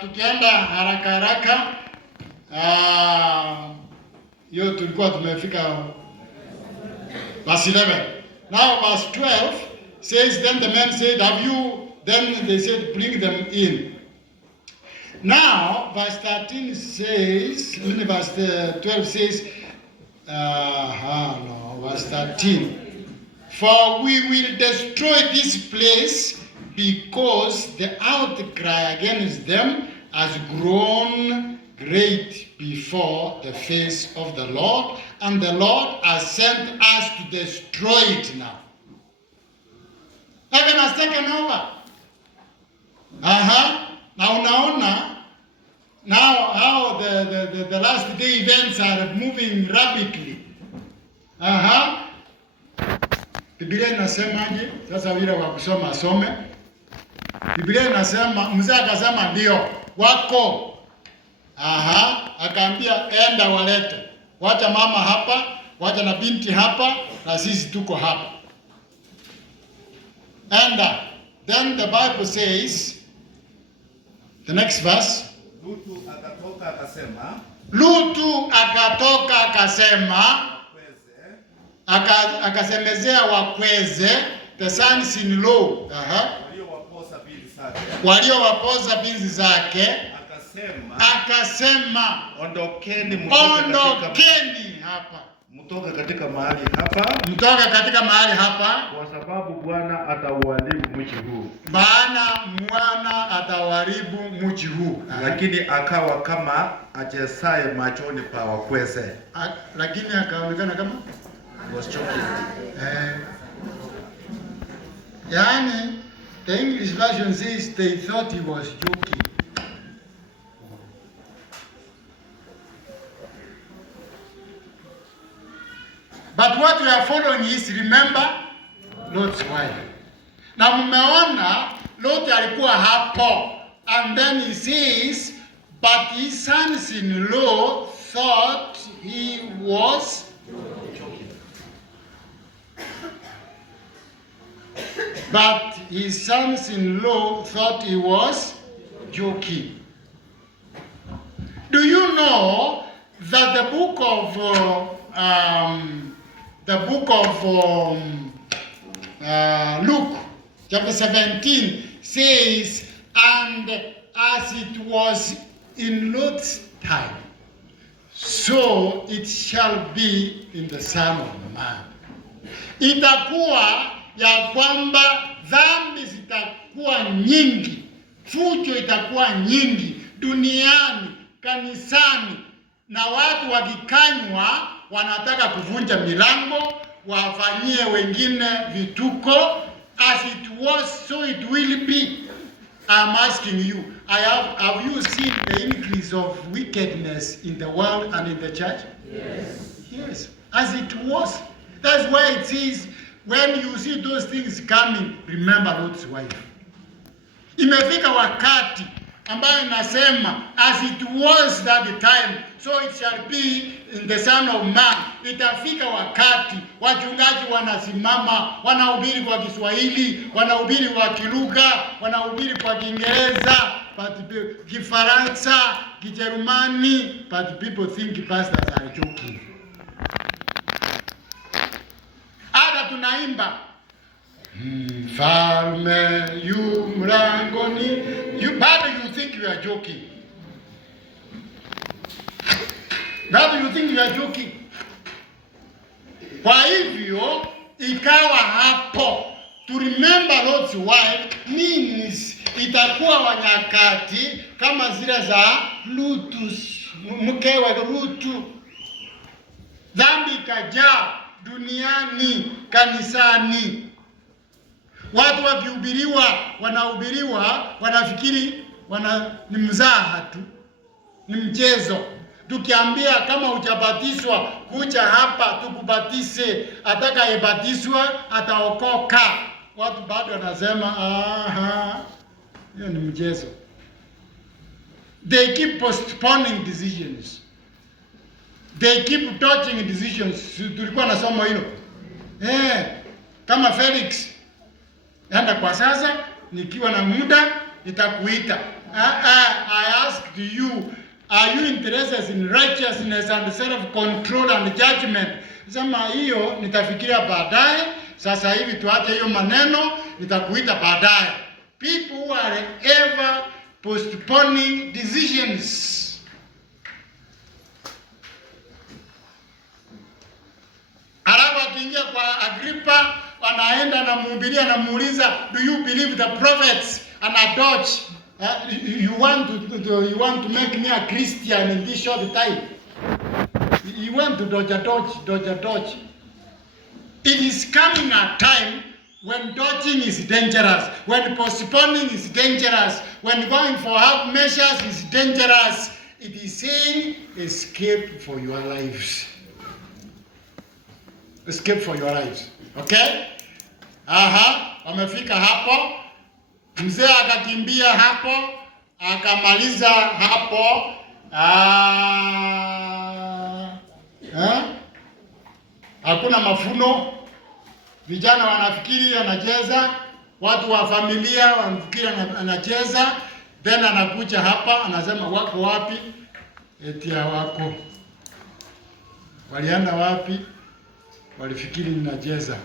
tukienda haraka hiyo tulikuwa tumefika verse 11. Now verse 12 says, then the men said, have you? Then they said, bring them in. Now verse 13 says, verse 12 says, verse 13. For we will destroy this place because the outcry against them has grown great before the face of the Lord, and the Lord has sent us to destroy it now. Heaven has taken over. Now unaona now how the last day events are moving rapidly. Biblia inasemaje? Sasa wile wa kusoma asome. Biblia inasema, mzee akasema ndio wako. Akaambia enda walete. Wacha mama hapa, wacha na binti hapa, na sisi tuko hapa. Enda. Then the Bible says, the next verse, Lutu akatoka akasema, akasemezea wakweze, the sons-in-law, waliowapoza binti zake, akasema ondokeni hapa, mtoka katika mahali hapa, kwa sababu Bwana atauharibu mji huu. Bwana atauharibu mji huu. Lakini akawa kama achesaye machoni pa wakweze. Lakini akaonekana kama was joking. Yani, the English version says they thought he was joking. But what we are following is, remember, Lot's wife. Na mmeona Lot alikuwa hapo, and then he says, but his sons-in-law thought he was joking. But his sons-in-law thought he was joking. Do you know that the book of Luke chapter 17 says, and as it was in Lot's time, so it shall be in the Son of Man. Itakuwa ya kwamba dhambi zitakuwa nyingi, fujo itakuwa nyingi duniani, kanisani, na watu wakikanywa wanataka kuvunja milango, wafanyie wengine vituko. As it was, so it will be. I'm asking you, have you seen the increase of wickedness in the world and in the church? Yes. Yes, as it was. That's why it says, when you see those things coming, remember Lot's wife. Imefika wakati ambayo inasema, as it was that time, so it shall be in the Son of Man. Itafika wakati wachungaji wanasimama, wanahubiri kwa Kiswahili, wanahubiri kwa kilugha, wanahubiri kwa Kiingereza, Kifaransa, Kijerumani, but people think pastors are joking. Hata tunaimba Mfalme yu mlangoni, bado you think you are joking. Bado you think you are joking. Kwa hivyo ikawa hapo, to remember Lot's wife means itakuwa wanyakati kama zile za Lutu, mke wa Lutu. Dhambi ikajaa duniani, kanisani. Watu wakihubiriwa, wanafikiri ni mzaha tu, ni mchezo. Tukiambia kama hujabatizwa, kuja hapa tukubatize, atakayebatizwa ataokoka. Watu bado wanasema hiyo ni mchezo. They keep postponing decisions. They keep dodging decisions. Tulikuwa na somo hilo. Kama Felix, enda kwa sasa, nikiwa na muda nitakuita. I asked you, are you interested in righteousness and self-control and judgment? Sema hiyo nitafikiria baadaye. Sasa hivi tuache hiyo maneno, nitakuita baadaye. People who are ever postponing decisions. Alafu akiingia kwa Agrippa, anaenda na mhubiria, anamuuliza, do you believe the prophets? And a dodge. You want to make me a Christian in this short time? You want to dodge. It is coming a time when dodging is dangerous, when postponing is dangerous, when going for half measures is dangerous. It is saying, escape for your lives. Escape for your lives. Okay? Wamefika hapo. Mzee akakimbia hapo, akamaliza hapo. Hakuna mafuno. Vijana wanafikiri anacheza, watu wa familia wanafikiri anacheza, then anakuja hapa anasema wako wapi? Eti hawako. Walienda wapi? Walifikiri ninacheza.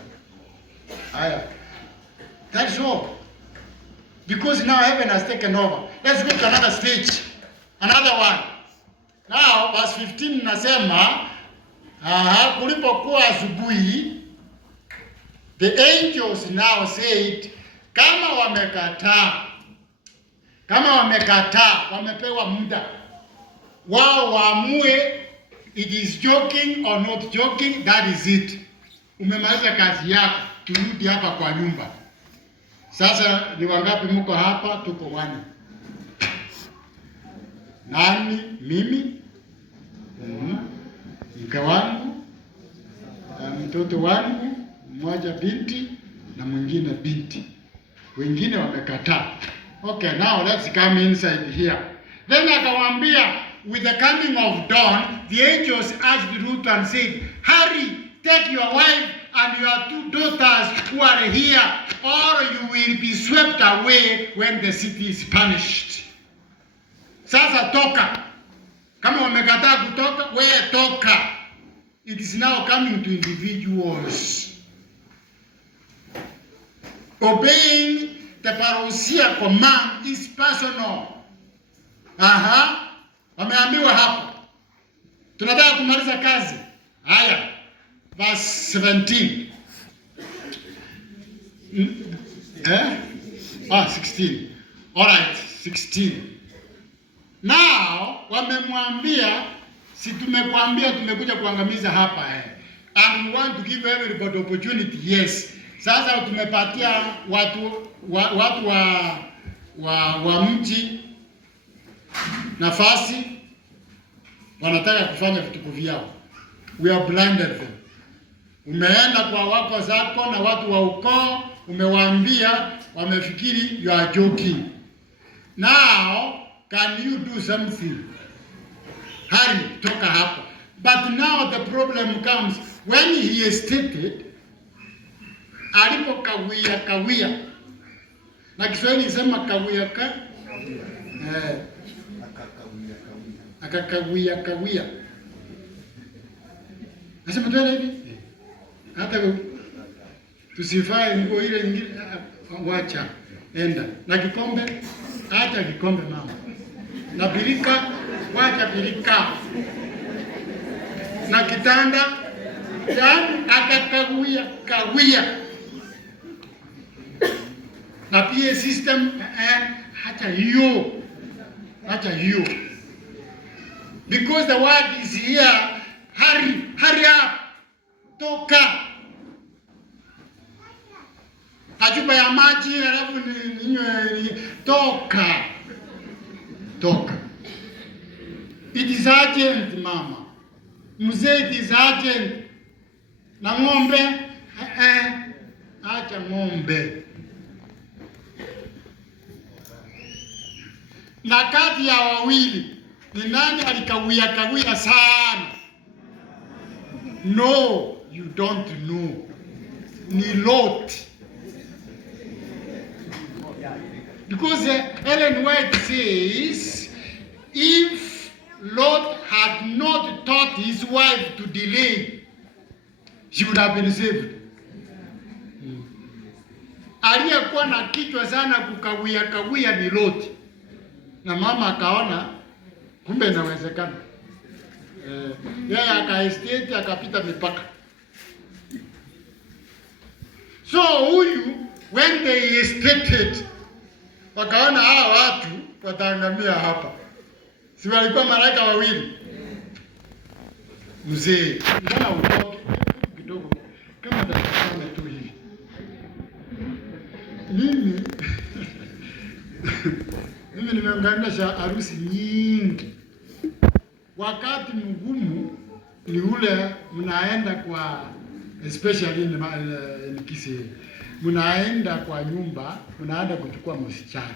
Haya. That's all. Because now heaven has taken over. Let's go to another stage. Another one. Now verse 15 nasema, kulipokuwa asubuhi, the angels now said, kama wamekataa, wamepewa muda wao waamue, it is joking or not joking, that is it. Umemaliza kazi yako, turudi hapa kwa nyumba. Sasa ni wangapi mko hapa? Tuko 1. Nani? Mimi, mke wangu, mtoto wangu, mmoja binti na mwingine binti. Wengine wamekataa. Okay, now let's come inside here. Then akawaambia, with the coming of dawn, the angels asked Ruth and said, hurry, take your wife and your 2 daughters who are here, or you will be swept away when the city is punished. Sasa toka. Kama wamekataa kutoka, wewe toka. It is now coming to individuals. Obeying the parousia command is personal. Wameambiwa hapo. Tunataka kumaliza kazi. Haya. Verse 17. 16. All right, 16. Now, wamemwambia, si tumekuambia tumekuja kuangamiza hapa and we want to give everybody opportunity. Yes. Sasa tumepatia watu wa mji nafasi, wanataka kufanya vituko vyao. We have blinded them. Umeenda kwa wako zako na watu wa ukoo, umewaambia, wamefikiri you are joking. Now, can you do something? Hurry, toka hapo. But now the problem comes when he is stated, alipokawia. Na Kiswahili isema kawia. Akakawia. Nasema tuende hivi. Hata tusifae nguo ile nyingine, wacha enda. Na kikombe, acha kikombe mama. Na birika, wacha birika. Na kitanda, akakawia. Na PA system, acha hiyo. Because the word is here, hurry up, toka. Achupa ya maji, alafu ninywe, toka. It is urgent, mama. Mzee, it is urgent. Na ng'ombe, acha ng'ombe. Na kati ya wawili ni nani alikawia sana? No, you don't know. Ni Lot. Because Ellen White says, if Lot had not taught his wife to delay, she would have been saved. Aliyekuwa na kichwa sana kukawia ni Lot. Na mama akaona kumbe inawezekana. Yeye akaestate akapita mipaka. So huyu when they estated, wakaona hawa watu wataangamia hapa. Si walikuwa malaika wawili? Mzee, mbona utoke kidogo kama dakika tu hivi. Mimi nimeunganisha harusi nyingi. Wakati mgumu ni ule mnaenda kwa, especially in Kisii, mnaenda kwa nyumba, mnaenda kuchukua msichana.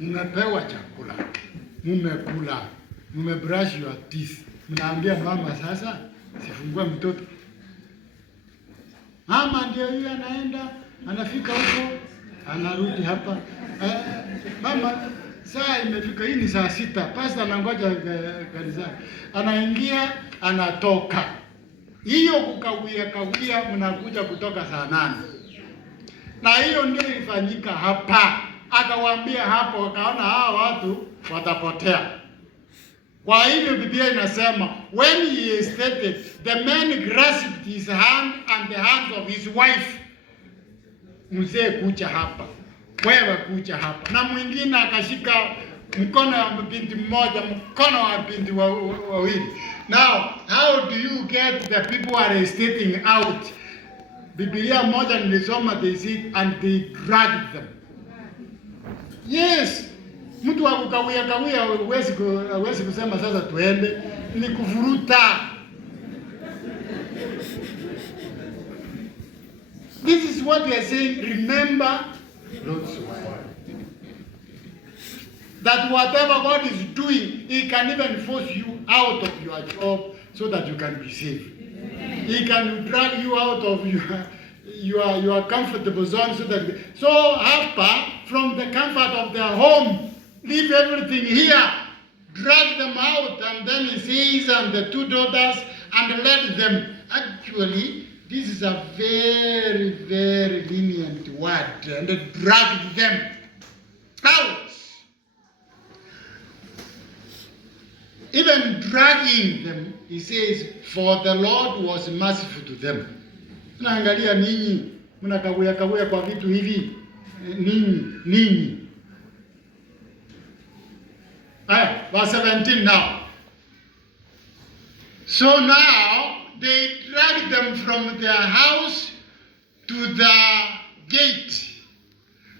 Mmepewa chakula, mmekula, mmebrush your teeth. Mnaambia mama sasa sifungua mtoto. Mama ndio yeye anaenda, anafika huko, anarudi hapa. Mama saa imefika, hii ni saa 6. Pastor anangoja kanisani. Anaingia, anatoka. Hiyo kukawia mnakuja kutoka saa 8. Na hiyo ndio ilifanyika hapa. Akawaambia hapo, wakaona hawa watu watapotea. Kwa hivyo Biblia inasema when he stated, the man grasped his hand and the hands of his wife. Mzee kucha hapa, wewe kucha hapa, na mwingine akashika mkono wa binti mmoja, mkono wa binti wawili. Now how do you get the people who are stating out? Biblia moja nilisoma, they said and they dragged them. Yes, mtu wa kukawia huwezi kusema sasa tuende, ni kufuruta. This is what we are saying. Remember Lot's wife. That whatever God is doing, He can even force you out of your job so that you can be safe. He can drag you out of your comfortable zone so that. So hapa, from the comfort of their home, leave everything here, drag them out, and then He says, and the 2 daughters, and let them. Actually, this is a very, very lenient word, and drag them out. Even dragging them, He says, for the Lord was merciful to them. Naangalia ninyi, mnakawia kwa vitu hivi, ninyi. Verse 17 now. So now, they dragged them from their house to the gate.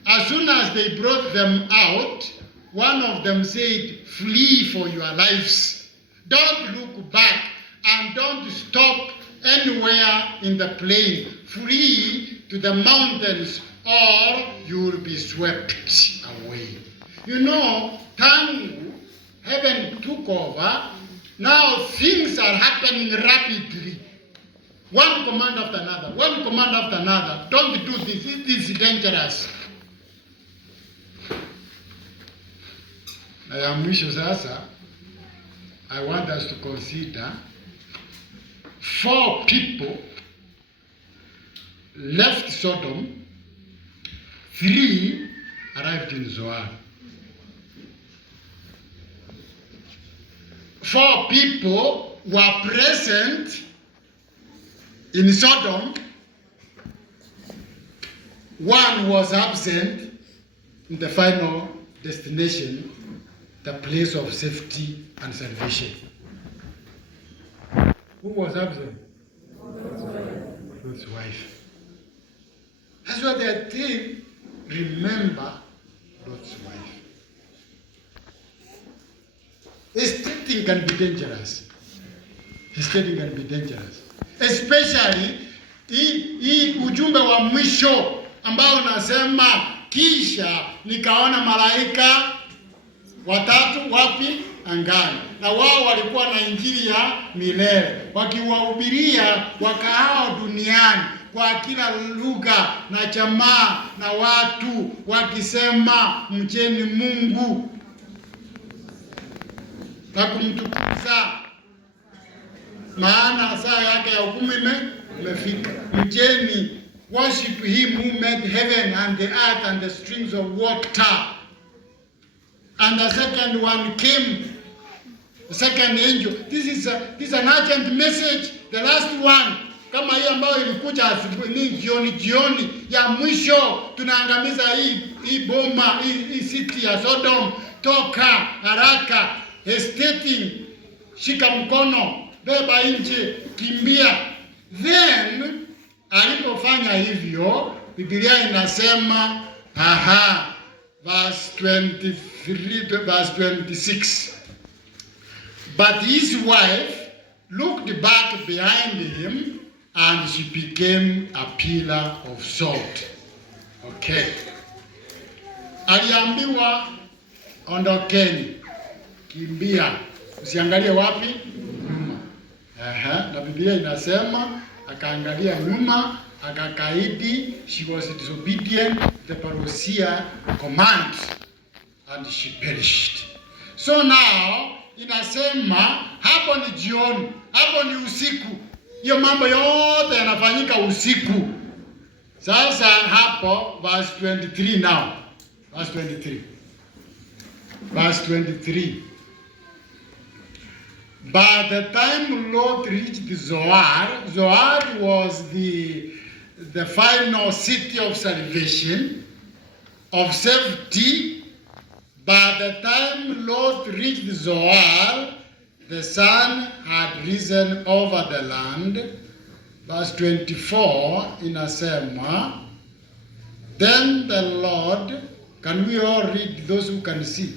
As soon as they brought them out, one of them said, flee for your lives. Don't look back and don't stop anywhere in the plain. Flee to the mountains or you will be swept away. You know, tangu heaven took over, now things are happening rapidly. One command after another, one command after another. Don't do this, it is dangerous. Na ya mwisho sasa, I want us to consider 4 people left Sodom, 3 arrived in Zoar. 4 people were present in Sodom. 1 was absent in the final destination, the place of safety and salvation. Who was absent? Lot's wife. That's what they are saying. Remember Lot's wife. Estating can be dangerous. Estating can be dangerous. Especially hii ujumbe wa mwisho ambao unasema kisha nikaona malaika watatu wapi? Angani. Na wao walikuwa na injili ya milele, wakiwahubiria wakaao duniani kwa kila lugha na jamaa na watu, wakisema mcheni Mungu na kumtukuza, maana saa yake ya hukumu imefika. Mcheni, worship him who made heaven and the earth and the streams of water. And the second one came, the second angel. This is an urgent message. The last one, kama hii ambayo ilikuja asubuhi, jioni ya mwisho, tunaangamiza hii boma, hii city ya Sodom. Toka haraka, hesitating, shika mkono, beba nje, kimbia. Then alipofanya hivyo, Biblia inasema verse 23 to verse 26. But his wife looked back behind him and she became a pillar of salt. Okay. Aliambiwa ondokeni, kimbia, usiangalie wapi? Nyuma. Na Biblia inasema akaangalia nyuma, akakaidi. She was disobedient to the parousia command and she perished. So now inasema hapo ni jioni, hapo ni usiku. Hiyo mambo yote yanafanyika usiku. Sasa hapo verse 23 now. Verse 23. Verse 23. By the time Lot reached Zoar, Zoar was the final city of salvation, of safety. By the time Lot reached Zoar, the sun had risen over the land. Verse 24 inasema, then the Lord, can we all read, those who can see?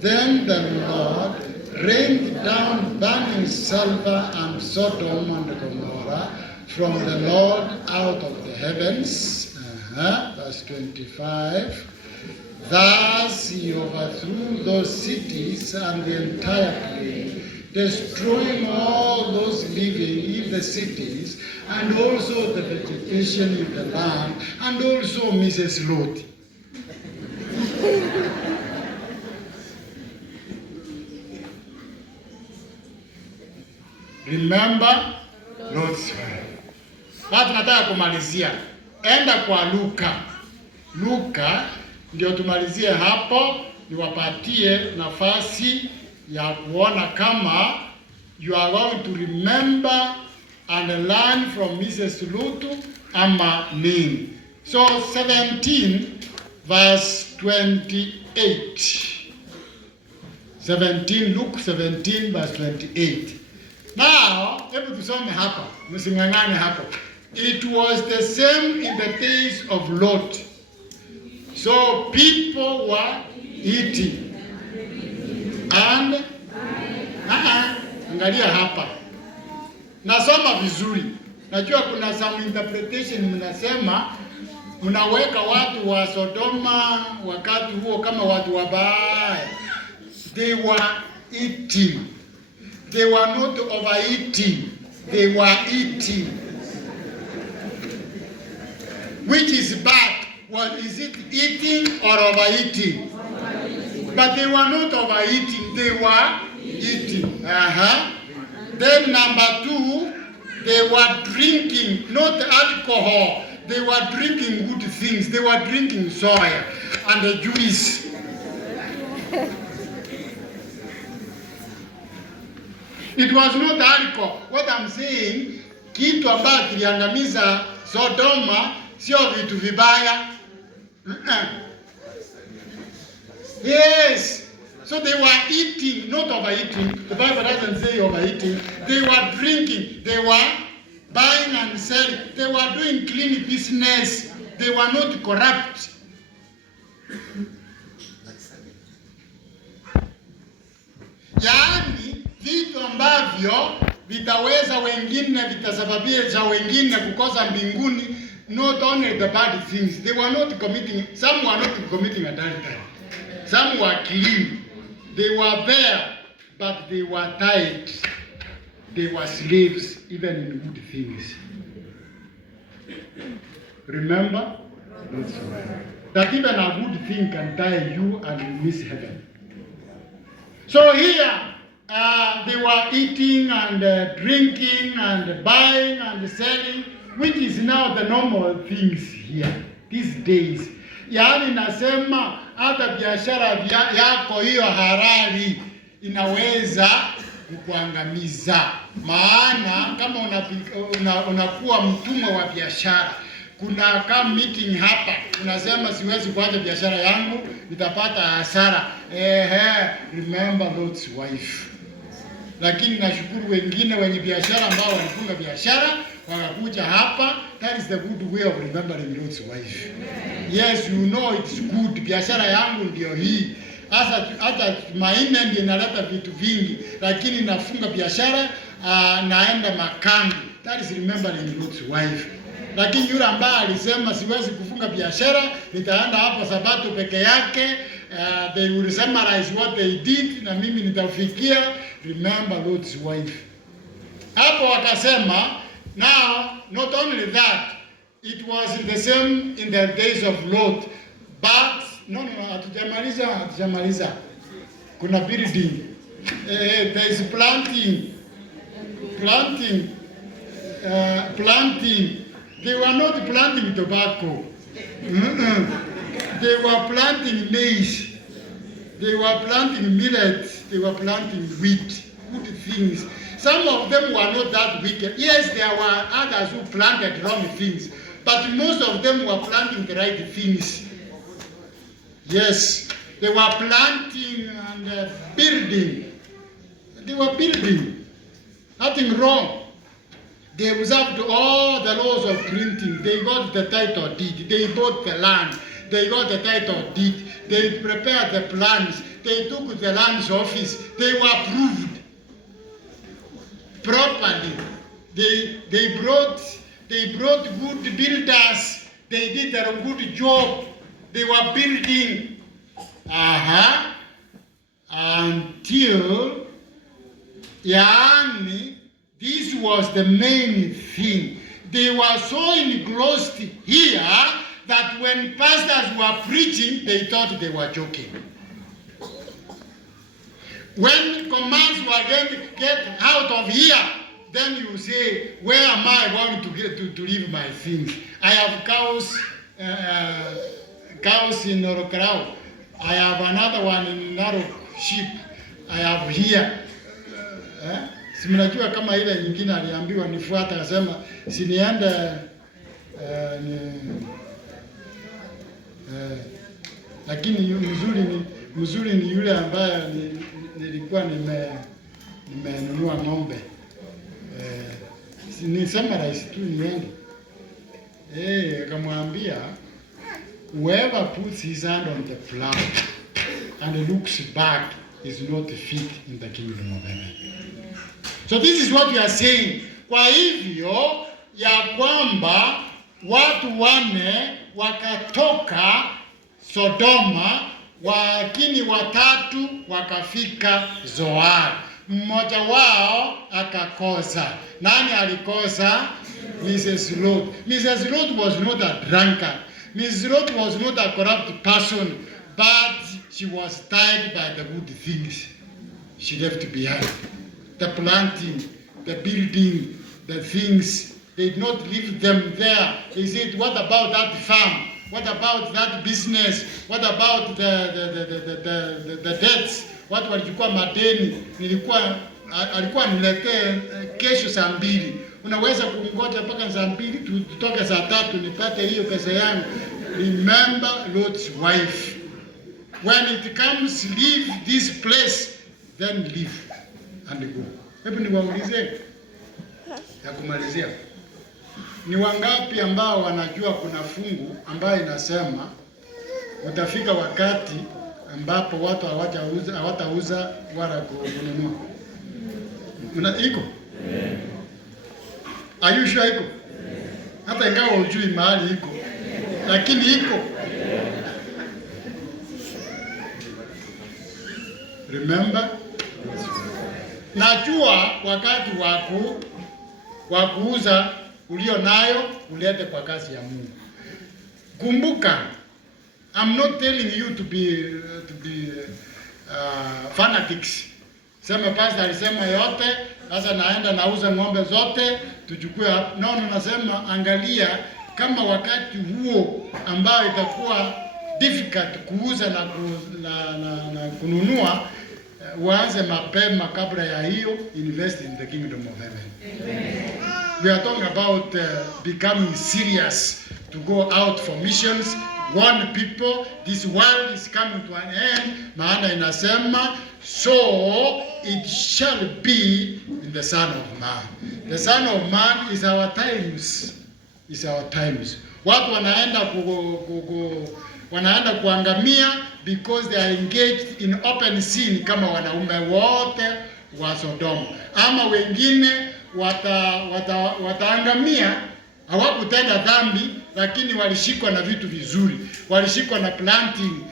Then the Lord rained down burning sulfur and Sodom and Gomorrah from the Lord out of the heavens. Verse 25. Thus he overthrew those cities and the entire plain, destroying all those living in the cities, and also the vegetation in the land, and also Mrs. Lot. Remember Lot's wife. Hata nataka kumalizia. Enda kwa Luka. Luka ndio tumalizie hapo, niwapatie nafasi ya kuona kama you are going to remember and learn from Mrs. Lutu ama nini. So 17 verse 28. 17, Luke 17 verse 28. Now, hebu tusome hapa, msingangane hapo. It was the same in the days of Lot. So people were eating and angalia hapa. Nasoma vizuri. Najua kuna some interpretation mnasema mnaweka watu wa Sodoma wakati huo kama watu wabaya. They were eating. They were not overeating. They were eating. Which is bad? Well, is it eating or overeating? But they were not overeating. They were eating. Then number 2, they were drinking, not alcohol. They were drinking good things. They were drinking soya and the juice. It was not alcohol. What I'm saying, kitu ambacho kiliangamiza Sodoma sio vitu vibaya. Yes. So they were eating, not overeating. The Bible doesn't say overeating. They were drinking. They were buying and selling. They were doing clean business. They were not corrupt. Yaani vitu ambavyo vitaweza wengine, vitasababisha wengine kukosa mbinguni. Not only the bad things. They were not committing, some were not committing adultery. Some were clean. They were there, but they were tied. They were slaves, even in good things. Remember? That even a good thing can tie you and you miss heaven. So here, they were eating and drinking and buying and selling, which is now the normal things here these days. Yaani nasema hata biashara yako hiyo halali inaweza kukuangamiza. Maana kama unakuwa mtumwa wa biashara, kuna kama meeting hapa, unasema siwezi kuacha biashara yangu, nitapata hasara. Remember Lot's wife. Lakini nashukuru wengine wenye biashara ambao walifunga biashara wakakuja hapa. That is the good way of remembering Lot's wife. Yes, you know it's good. Biashara yangu ndio hii. Hata Maine ndio inaleta vitu vingi, lakini nafunga biashara, naenda makambi. That is remembering Lot's wife. Lakini yule ambaye alisema siwezi kufunga biashara, nitaenda hapo Sabato peke yake, they will summarize what they did na mimi nitafikia. Remember Lot's wife. Hapo wakasema, now not only that, it was the same in the days of Lot, but no, hatujamaliza. Kuna building, there is planting. They were not planting tobacco. They were planting maize. They were planting millet. They were planting wheat. Good things. Some of them were not that wicked. Yes, there were others who planted wrong things, but most of them were planting the right things. Yes, they were planting and building. They were building. Nothing wrong. They observed all the laws of printing. They got the title deed. They bought the land. They got the title deed. They prepared the plans. They took the land's office. They were approved properly. They brought good builders. They did a good job. They were building. Until this was the main thing. They were so engrossed here that when pastors were preaching, they thought they were joking. When commands were going to get out of here, then you say, where am I going to get to leave my things? I have cows in Orokarao. I have another one in Narok, sheep. I have here. Simnajua kama ile nyingine aliambiwa nifuata, akasema siniende lakini mzuri ni yule ambaye nilikuwa nimenunua ng'ombe. Nisema rais tu niende. Akamwambia, whoever puts his hand on the plow and looks back is not fit in the kingdom of heaven. So this is what we are saying. Kwa hivyo ya kwamba watu 4 wakatoka Sodoma, lakini 3 wakafika Zoar. Mmoja wao akakosa. Nani alikosa? Mrs. Lot. Mrs. Lot was not a drunkard. Mrs. Lot was not a corrupt person, but she was tied by the good things she left behind. The planting, the building, the things, they did not leave them there. They said, what about that farm? What about that business? What about the debts? Watu walichukua madeni, alikuwa niletee kesho saa 2. Unaweza kungoja mpaka saa 2 tutoke saa 3 nipate hiyo pesa yangu. Remember Lot's wife. When it comes, leave this place, then leave and go. Hebu niwaulize ya kumalizia. Ni wangapi ambao wanajua kuna fungu ambayo inasema utafika wakati ambapo watu hawatauza wala kununua? Iko? Are you sure iko? Hata ingawa hujui mahali iko, lakini iko. Remember? Najua wakati wa kuuza ulio nayo ulete kwa kazi ya Mungu. Kumbuka, I'm not telling you to be fanatics. Sema pastor alisema yote, sasa naenda nauza ng'ombe zote, tuchukue. No, nasema angalia kama wakati huo ambao itakuwa difficult kuuza na kununua, uanze mapema kabla ya hiyo, invest in the kingdom of heaven. Amen. We are talking about becoming serious to go out for missions, warn people, this world is coming to an end. Maana inasema, so it shall be in the Son of Man. The Son of Man is our times. Is our times. Watu wanaenda kuangamia because they are engaged in open sin kama wanaume wote wa Sodoma. Ama wengine wataangamia, hawakutenda dhambi lakini walishikwa na vitu vizuri. Walishikwa na planting,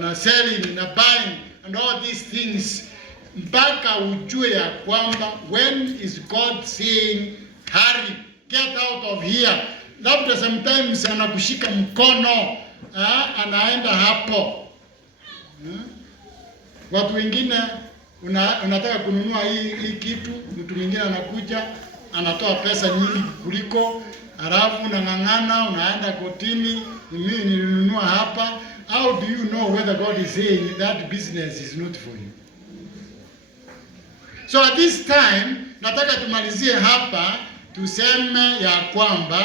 na selling, na buying and all these things. Mpaka ujue ya kwamba when is God saying hurry, get out of here. Labda sometimes anakushika mkono, anaenda hapo. Watu wengine unataka kununua hii kitu, mtu mwingine anakuja anatoa pesa nyingi kuliko, halafu unang'ang'ana, unaenda kotini, mimi nilinunua hapa. How do you know whether God is saying that business is not for you? So at this time nataka tumalizie hapa, tuseme ya kwamba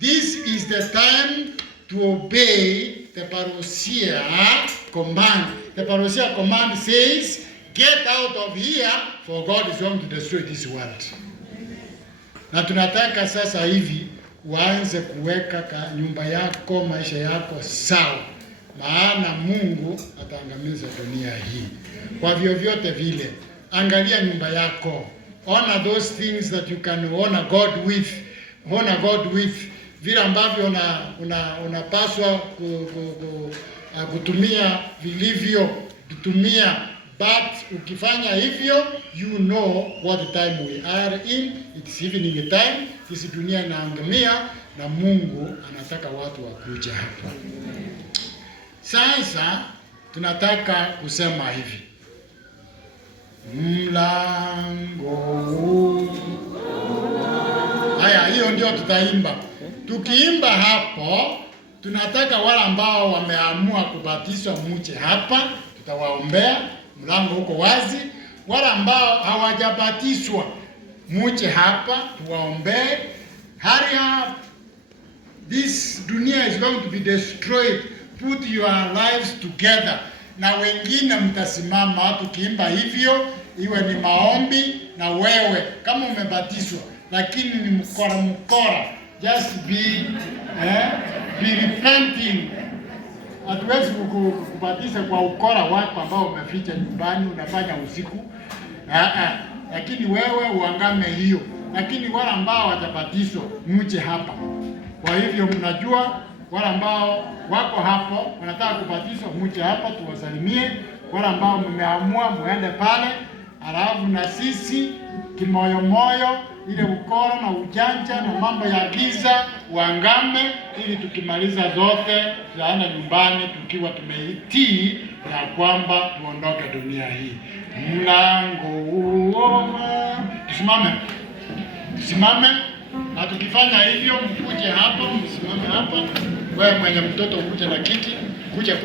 this is the time to obey the parousia command. The parousia command says, get out of here, for God is going to destroy this world. Na tunataka sasa hivi uanze kuweka nyumba yako, maisha yako sawa, maana Mungu ataangamiza dunia hii. Kwa vyovyote vile, angalia nyumba yako. Honor those things that you can honor God with. Honor God with. Vile ambavyo unapaswa kutumia vilivyo, kutumia. But ukifanya hivyo, you know what time we are in. It's evening time. This dunia inaangamia na Mungu anataka watu wakuja hapa. Sasa tunataka kusema hivi. Mlango huu. Haya, hiyo ndio tutaimba. Tukiimba hapo, tunataka wale ambao wameamua kubatizwa muje hapa, tutawaombea. Mlango uko wazi. Wale ambao hawajabatizwa muje hapa, tuwaombee. Hurry up. This dunia is going to be destroyed. Put your lives together. Na wengine mtasimama tukiimba hivyo, iwe ni maombi. Na wewe kama umebatizwa lakini ni mkora, just be repenting. Hatuwezi kukubatiza kwa ukora wako ambao umeficha nyumbani unafanya usiku. Lakini wewe uangame hiyo. Lakini wale ambao watabatizwa muje hapa. Kwa hivyo mnajua wale ambao wako hapo wanataka kubatizwa muje hapa, tuwasalimie. Wale ambao mmeamua muende pale, alafu na sisi kimoyo moyo ile ukora na ujanja na mambo ya giza uangame, ili tukimaliza zote tuende nyumbani tukiwa tumeitii ya kwamba tuondoke dunia hii. Mlango huo. Tusimame. Na tukifanya hivyo mkuje hapa, msimame hapa. Wewe mwenye mtoto ukuje na kiti, kuja.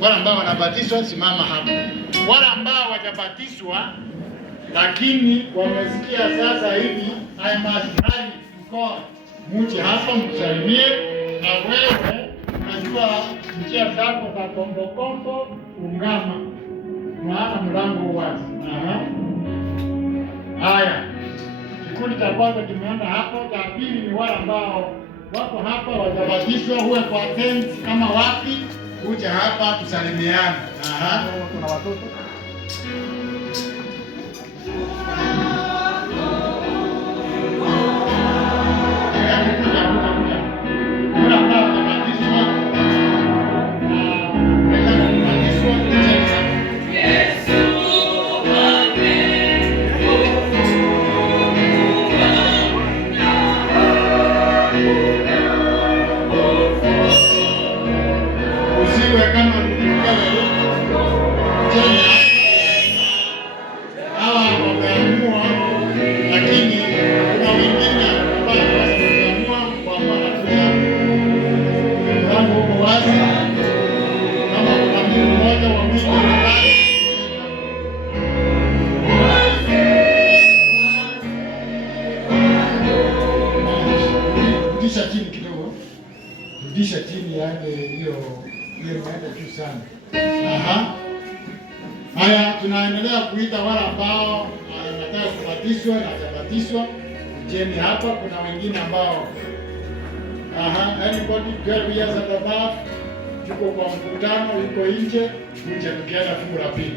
Wale ambao wanabatizwa simama hapa. Wale ambao hawajabatizwa lakini wamesikia sasa hivi, I must hurry to God. Muje hapa msalimie, na wewe unajua njia zako za kombo, ungama. Maana mlango wazi. Haya. Kikundi cha kwanza kimeenda hapo, cha pili ni wale ambao wako hapa wajabatizwa, huwe kwa tent kama wapi, kuja hapa tusalimiane. Kuna watoto. hiyo imeenda juu sana. Aha. Haya, tunaendelea kuita wale ambao wanataka kubatizwa na hawajabatizwa. Kujeni hapa, kuna wengine ambao anybody 12 years and above yuko kwa mkutano, yuko nje, kuja tukienda fungu la pili.